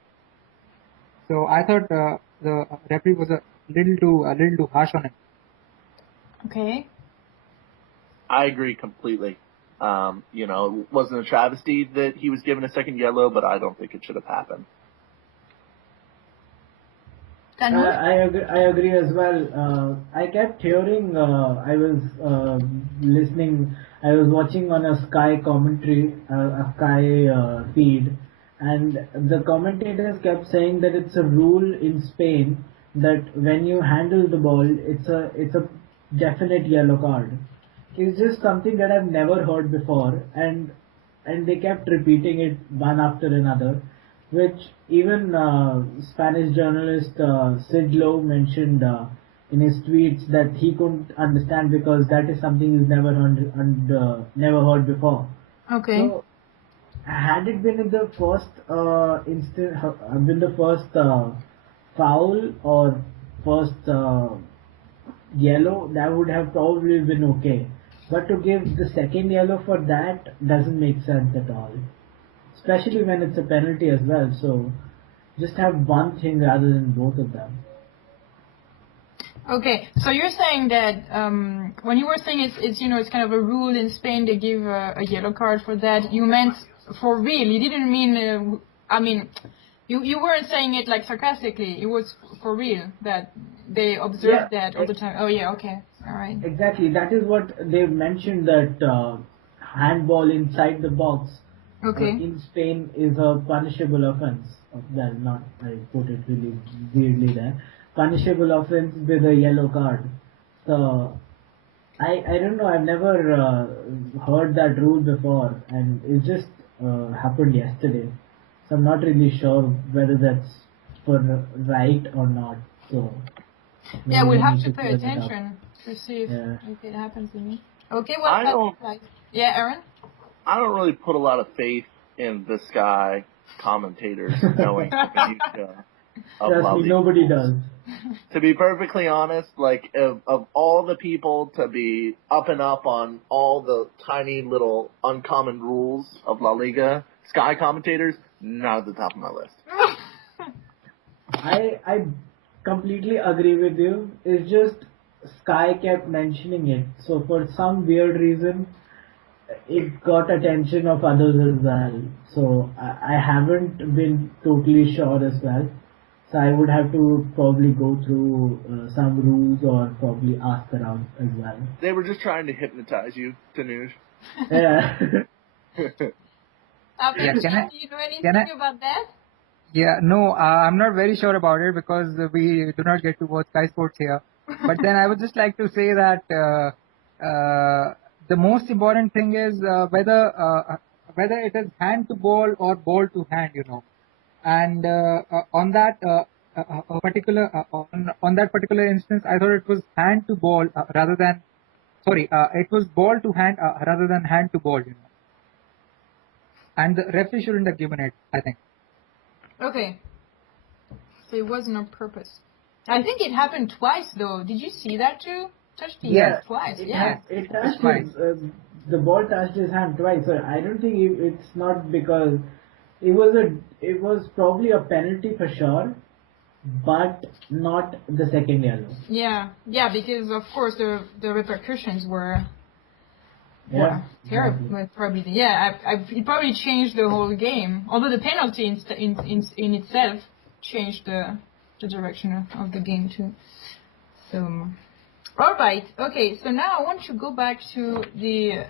So I thought the referee was a little too harsh on him. Okay. I agree completely. It wasn't a travesty that he was given a second yellow, but I don't think it should have happened. I agree as well. I kept hearing, I was listening, I was watching on a Sky commentary, a Sky feed, and the commentators kept saying that it's a rule in Spain that when you handle the ball, it's a definite yellow card. It's just something that I've never heard before, and they kept repeating it one after another, which even Spanish journalist Sid Lowe mentioned in his tweets that he couldn't understand because that is something he's never never heard before. Okay. So, had it been in the first foul or first yellow, that would have probably been okay. But to give the second yellow for that doesn't make sense at all. Especially when it's a penalty as well. So just have one thing rather than both of them. Okay, so you're saying that when you were saying it's kind of a rule in Spain to give a yellow card for that, you meant for real. You didn't mean you weren't saying it like sarcastically. It was for real that they observed that all the time. Oh yeah, okay, all right. Exactly, that is what they mentioned, that handball inside the box in Spain is a punishable offense. Well, not, I put it really weirdly there. Punishable offense with a yellow card. So I don't know. I've never heard that rule before, and it just happened yesterday. So I'm not really sure whether that's for right or not. So yeah, we'll have to pay attention to see if it happens to me. Okay, well, yeah, Aaron. I don't really put a lot of faith in the Sky commentators knowing the minutia of La Liga. Nobody does. To be perfectly honest, like, of all the people to be up and up on all the tiny little uncommon rules of La Liga, Sky commentators, not at the top of my list. I completely agree with you. It's just Sky kept mentioning it. So for some weird reason, it got attention of others as well. So I haven't been totally sure as well. So I would have to probably go through some rules or probably ask around as well. They were just trying to hypnotize you, Tanuj. Yeah. Do you know anything about that? Yeah, no, I'm not very sure about it because we do not get to watch Sky Sports here. But then I would just like to say that the most important thing is whether it is hand to ball or ball to hand, And on that particular instance, I thought it was hand to ball it was ball to hand rather than hand to ball, And the referee shouldn't have given it, I think. Okay. So it wasn't on purpose. I think it happened twice, though. Did you see that too? Touched his hand twice. It touched the ball touched his hand twice. So I don't think it's not because it was probably a penalty for sure, but not the second yellow. Yeah, because of course the repercussions were terrible. Exactly. Probably, it probably changed the whole game. Although the penalty in itself changed the direction of the game too. So, all right, okay. So now I want to go back to the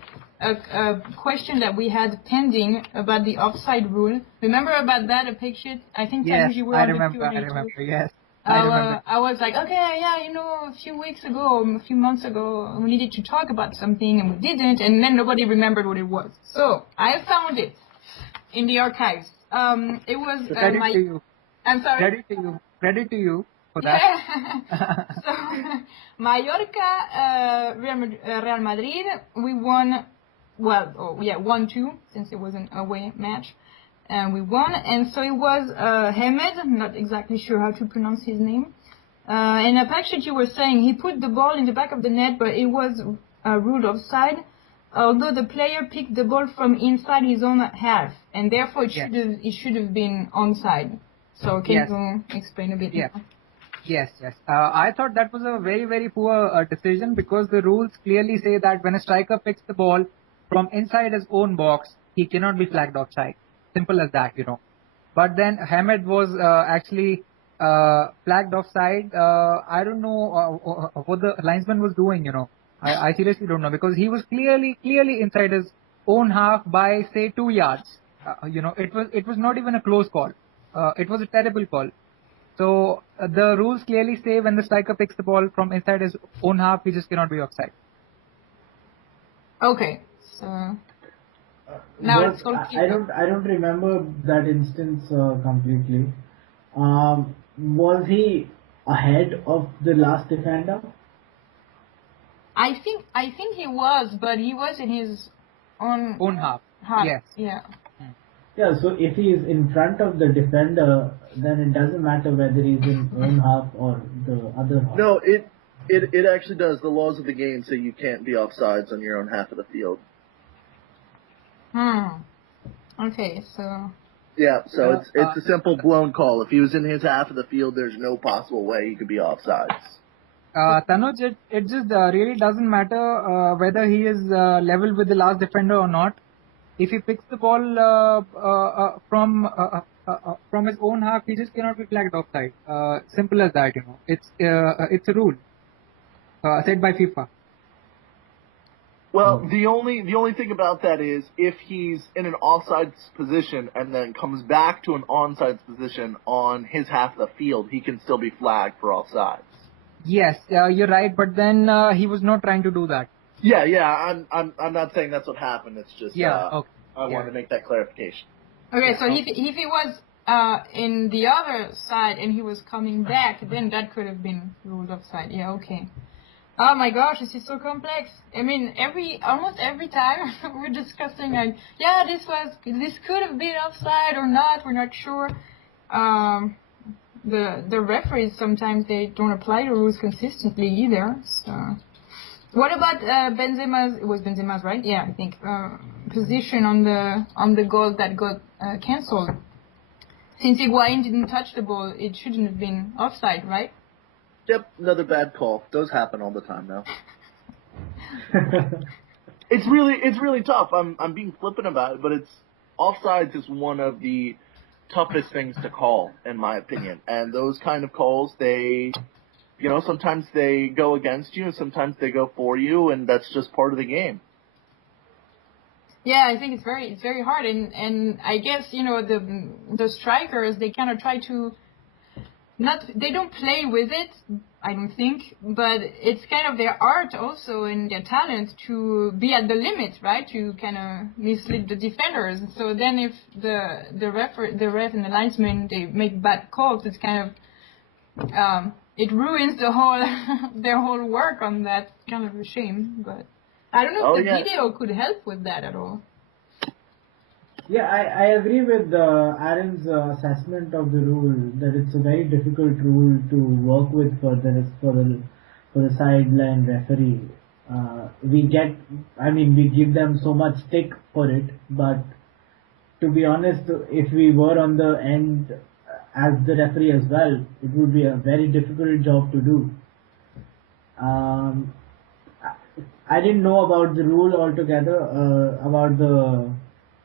question that we had pending about the offside rule. Remember about that, a picture? I think you were on the Q&A. I remember. Yes. I was like, okay, a few weeks ago, a few months ago, we needed to talk about something and we didn't, and then nobody remembered what it was. So I found it in the archives. It was credit to you. I'm sorry. Credit to you for that. Yeah. So Mallorca, Real Madrid, we won. 1-2 since it was an away match. And we won, and so it was Hamed, I'm not exactly sure how to pronounce his name. And Apache, you were saying he put the ball in the back of the net, but it was ruled offside, although the player picked the ball from inside his own half, and therefore it should have been onside. So can you explain a bit more? Yes. I thought that was a very, very poor decision because the rules clearly say that when a striker picks the ball from inside his own box, he cannot be flagged offside. Simple as that, But then Hamed was actually flagged offside. I don't know what the linesman was doing, I seriously don't know, because he was clearly inside his own half by say 2 yards. It was not even a close call. It was a terrible call. So the rules clearly say when the striker picks the ball from inside his own half, he just cannot be offside. Okay, so now it's goalkeeper. I don't remember that instance completely. Was he ahead of the last defender? I think he was, but he was in his own half. Yes. Yeah. Yeah, so if he is in front of the defender, then it doesn't matter whether he's in own half or the other half. No, it actually does. The laws of the game say you can't be offsides on your own half of the field. Okay, so. Yeah, so it's a simple blown call. If he was in his half of the field, there's no possible way he could be offsides. Tanuj, it just really doesn't matter whether he is level with the last defender or not. If he picks the ball from his own half, he just cannot be flagged offside. Simple as that, It's a rule set by FIFA. Well, the only thing about that is if he's in an offsides position and then comes back to an onside position on his half of the field, he can still be flagged for offsides. Yes, you're right, but then he was not trying to do that. Yeah, I'm not saying that's what happened. It's just okay. I wanted to make that clarification. Okay, so if he was in the other side and he was coming back, then that could have been ruled offside. Yeah, okay. Oh my gosh, this is so complex. I mean, almost every time we're discussing like, yeah, this could have been offside or not. We're not sure. The referees sometimes they don't apply the rules consistently either. So, what about Benzema's? It was Benzema's, right? Yeah, I think position on the goal that got cancelled. Since Higuain didn't touch the ball, it shouldn't have been offside, right? Yep, another bad call. Those happen all the time now. It's really tough. I'm being flippant about it, but offsides is one of the toughest things to call, in my opinion. And those kind of calls, sometimes they go against you, and sometimes they go for you, and that's just part of the game. Yeah, I think it's very hard, and I guess the strikers they kind of try to they don't play with it, I don't think, but it's kind of their art also and their talent to be at the limit, right? To kind of mislead the defenders. So then if the ref and the linesman they make bad calls, it's kind of it ruins their whole work on that. Kind of a shame, but I don't know if the video could help with that at all. Yeah, I agree with Aaron's assessment of the rule, that it's a very difficult rule to work with for the sideline referee. We give them so much stick for it, but to be honest, if we were on the end as the referee as well, it would be a very difficult job to do. I didn't know about the rule altogether, about the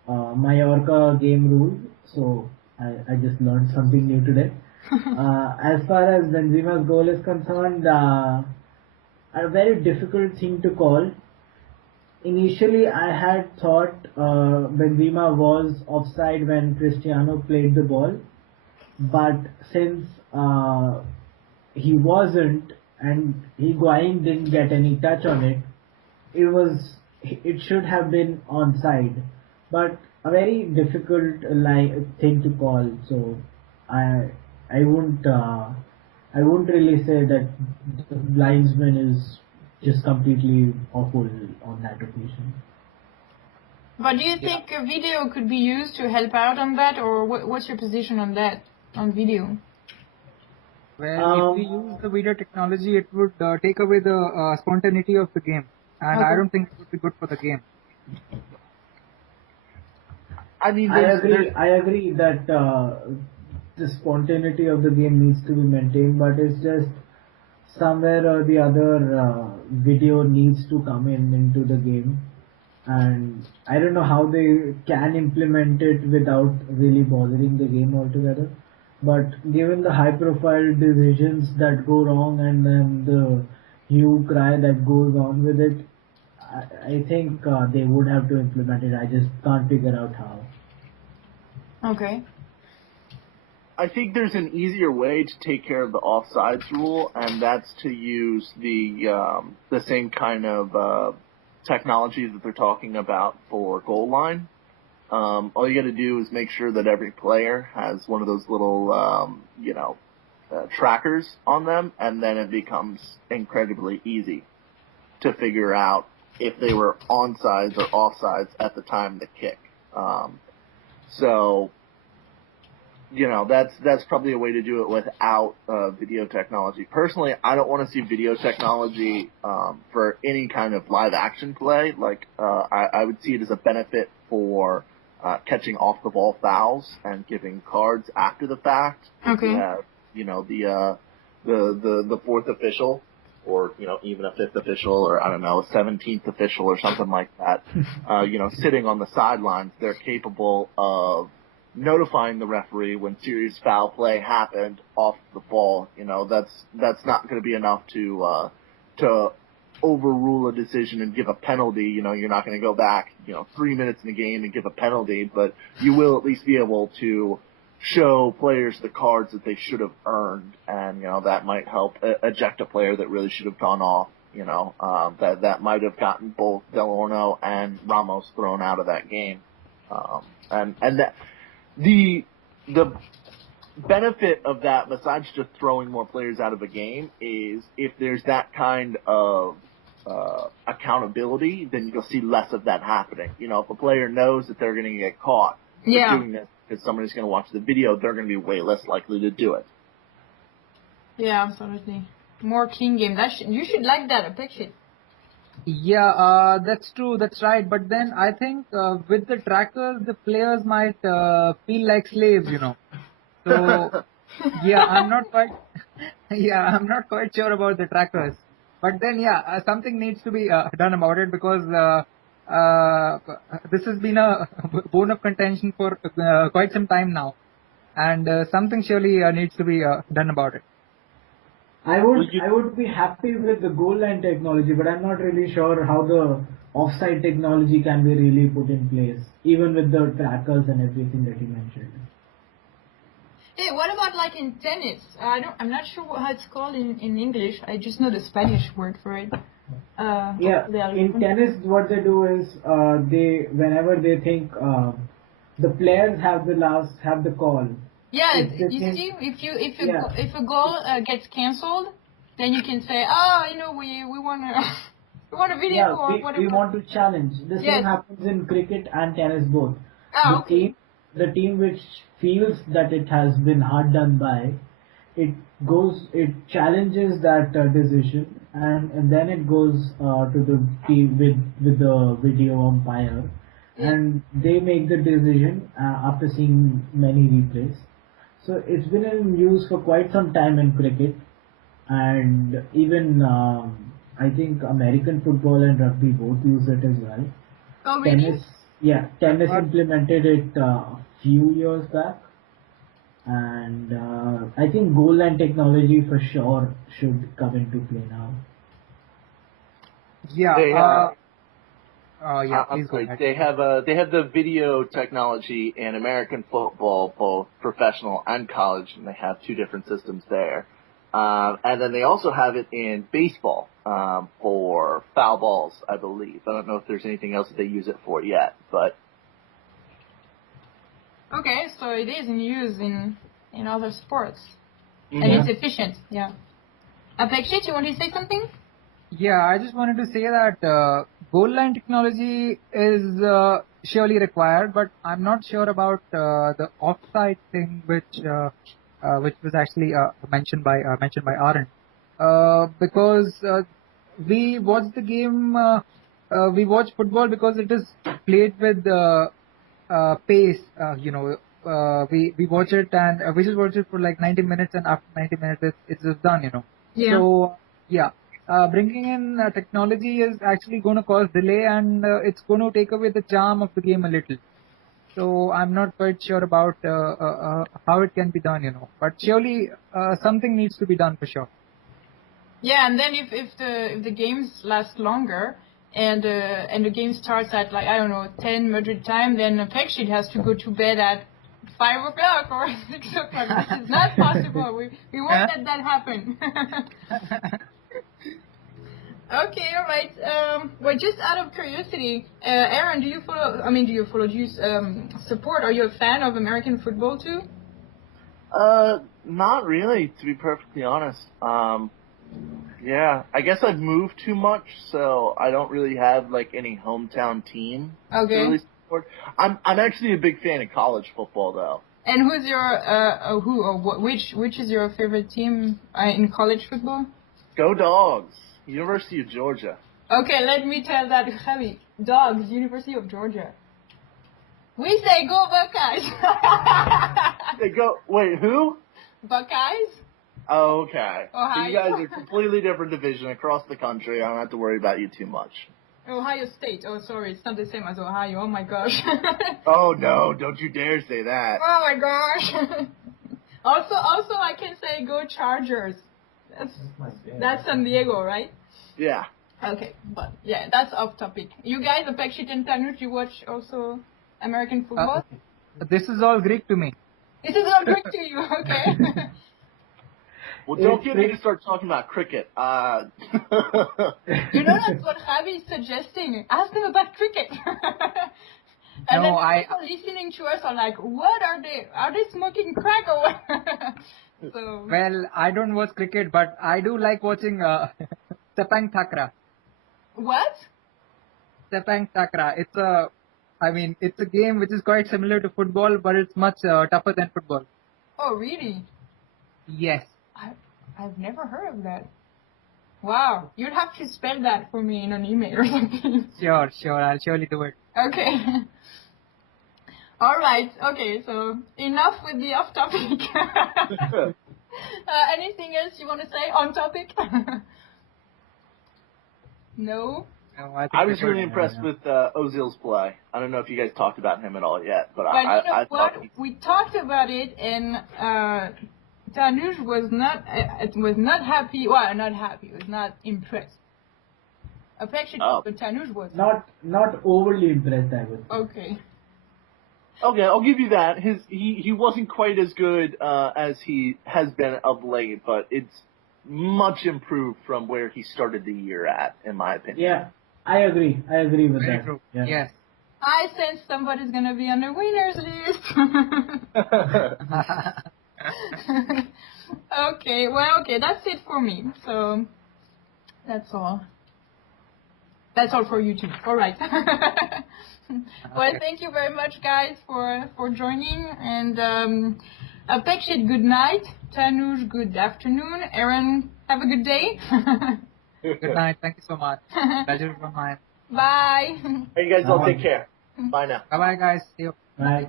Mallorca game rule, so I just learned something new today. As far as Benzema's goal is concerned, a very difficult thing to call. Initially, I had thought Benzema was offside when Cristiano played the ball, but since he wasn't and Higuain didn't get any touch on it, it should have been onside. But a very difficult thing to call, so I wouldn't really say that the linesman is just completely awful on that occasion. But do you think a video could be used to help out on that, or what's your position on that, on video? Well, if we use the video technology, it would take away the spontaneity of the game, and I don't think it would be good for the game. I agree that the spontaneity of the game needs to be maintained, but it's just somewhere or the other video needs to come into the game. and I don't know how they can implement it without really bothering the game altogether. But given the high-profile decisions that go wrong and then the hue cry that goes on with it, I think they would have to implement it. I just can't figure out how. Okay. I think there's an easier way to take care of the offsides rule, and that's to use the same kind of technology that they're talking about for goal line. All you got to do is make sure that every player has one of those little, trackers on them, and then it becomes incredibly easy to figure out if they were onside or offsides at the time of the kick. So, that's probably a way to do it without video technology. Personally, I don't want to see video technology for any kind of live action play. Like, I would see it as a benefit for catching off the ball fouls and giving cards after the fact. Okay. The fourth official, or even a fifth official, or I don't know, a 17th official, or something like that. Sitting on the sidelines, they're capable of notifying the referee when serious foul play happened off the ball. That's not going to be enough to overrule a decision and give a penalty. You're not going to go back 3 minutes in the game and give a penalty, but you will at least be able to show players the cards that they should have earned, and that might help eject a player that really should have gone off. That might have gotten both Del Orno and Ramos thrown out of that game, and that the benefit of that, besides just throwing more players out of a game, is if there's that kind of accountability, then you'll see less of that happening. If a player knows that they're going to get caught for doing this because somebody's going to watch the video, they're going to be way less likely to do it. Yeah, absolutely. More clean game. You should like that, Apexit. Yeah, that's true. That's right. But then I think with the trackers, the players might feel like slaves, So yeah, I'm not quite sure about the trackers. But then something needs to be done about it, because this has been a bone of contention for quite some time now, and something surely needs to be done about it. I would be happy with the goal line technology, but I'm not really sure how the offside technology can be really put in place, even with the trackers and everything that you mentioned. Hey, what about like in tennis? I'm not sure how it's called in English. I just know the Spanish word for it. In tennis, what they do is whenever they think the players have the call. Yeah, you see, if a goal gets cancelled, then you can say, we want a video or whatever. We want to challenge. The same happens in cricket and tennis both. The team which feels that it has been hard done by, it challenges that decision, and then it goes to the team with the video umpire, and they make the decision after seeing many replays. So it's been in use for quite some time in cricket, and even I think American football and rugby both use it as well. Oh, really? Tennis implemented it a few years back, and I think goal line technology for sure should come into play now. I'm sorry. They have the video technology in American football, both professional and college, and they have two different systems there. And then they also have it in baseball for foul balls, I believe. I don't know if there's anything else that they use it for yet, but. Okay, so it is in use in other sports, and it's efficient. Yeah. Apexit, you want to say something? Yeah, I just wanted to say that goal line technology is surely required, but I'm not sure about the offside thing, which was actually mentioned by Aaron, because we watch the game. We watch football because it is played with pace. We watch it, and we just watch it for like 90 minutes, and after 90 minutes, it's just done. Yeah. So yeah. bringing in technology is actually going to cause delay, and it's going to take away the charm of the game a little. So I'm not quite sure about how it can be done, But surely something needs to be done for sure. Yeah, and then if the games last longer and the game starts at, like, I don't know, 10 Madrid time, then Pekshit has to go to bed at 5 o'clock or 6 o'clock. This is not possible. We won't let that happen. Okay, all right. Well, just out of curiosity, Aaron, do you support? Are you a fan of American football too? Not really, to be perfectly honest. Yeah, I guess I've moved too much, so I don't really have like any hometown team to really support. I'm actually a big fan of college football, though. And who's your which is your favorite team in college football? Go Dogs, University of Georgia. Okay, let me tell that Javi. Dogs, University of Georgia. We say go Buckeyes. They go. Wait, who? Buckeyes. Oh, okay. Ohio. So you guys are a completely different division across the country. I don't have to worry about you too much. Ohio State. Oh, sorry. It's not the same as Ohio. Oh, my gosh. Oh, no. Don't you dare say that. Oh, my gosh. Also, I can say go Chargers. That's San Diego, right? Yeah. Okay, but, yeah, that's off topic. You guys, Apekshit and Tanuj, you watch also American football? This is all Greek to me. This is all Greek to you, okay. Well, don't get me to start talking about cricket. You know, that's what Javi is suggesting. Ask them about cricket. And then people listening to us are like, what are they? Are they smoking crack or what? So, well, I don't watch cricket, but I do like watching Sepang Takraw. What? Sepang Takraw. It's a game which is quite similar to football, but it's much tougher than football. Oh, really? Yes. I've never heard of that. Wow. You'd have to spell that for me in an email or something. Sure. I'll surely do it. Okay. All right. Okay, so enough with the off topic. Anything else you want to say on topic? No? No, I was really impressed with Ozil's play. I don't know if you guys talked about him at all yet, but I thought we talked about it, and Tanuj was not happy. Well, not happy. Was not impressed. Affectionate, but Tanuj was not overly impressed, I would say. Okay. Okay, I'll give you that. He wasn't quite as good as he has been of late, but it's much improved from where he started the year at, in my opinion. Yeah, I agree with Very that. true. Yeah. Yes. I sense somebody's gonna be on the winners list. Okay, that's it for me. So that's all. That's all for you too. All right. Well, thank you very much, guys, for joining. And Apekshit, good night. Tanuj, good afternoon. Aaron, have a good day. Good night. Thank you so much. Pleasure from mine. Bye. Hey, you guys all take care. Bye now. Bye-bye, guys. See you. Bye.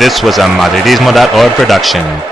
This was a Madridismo.org production.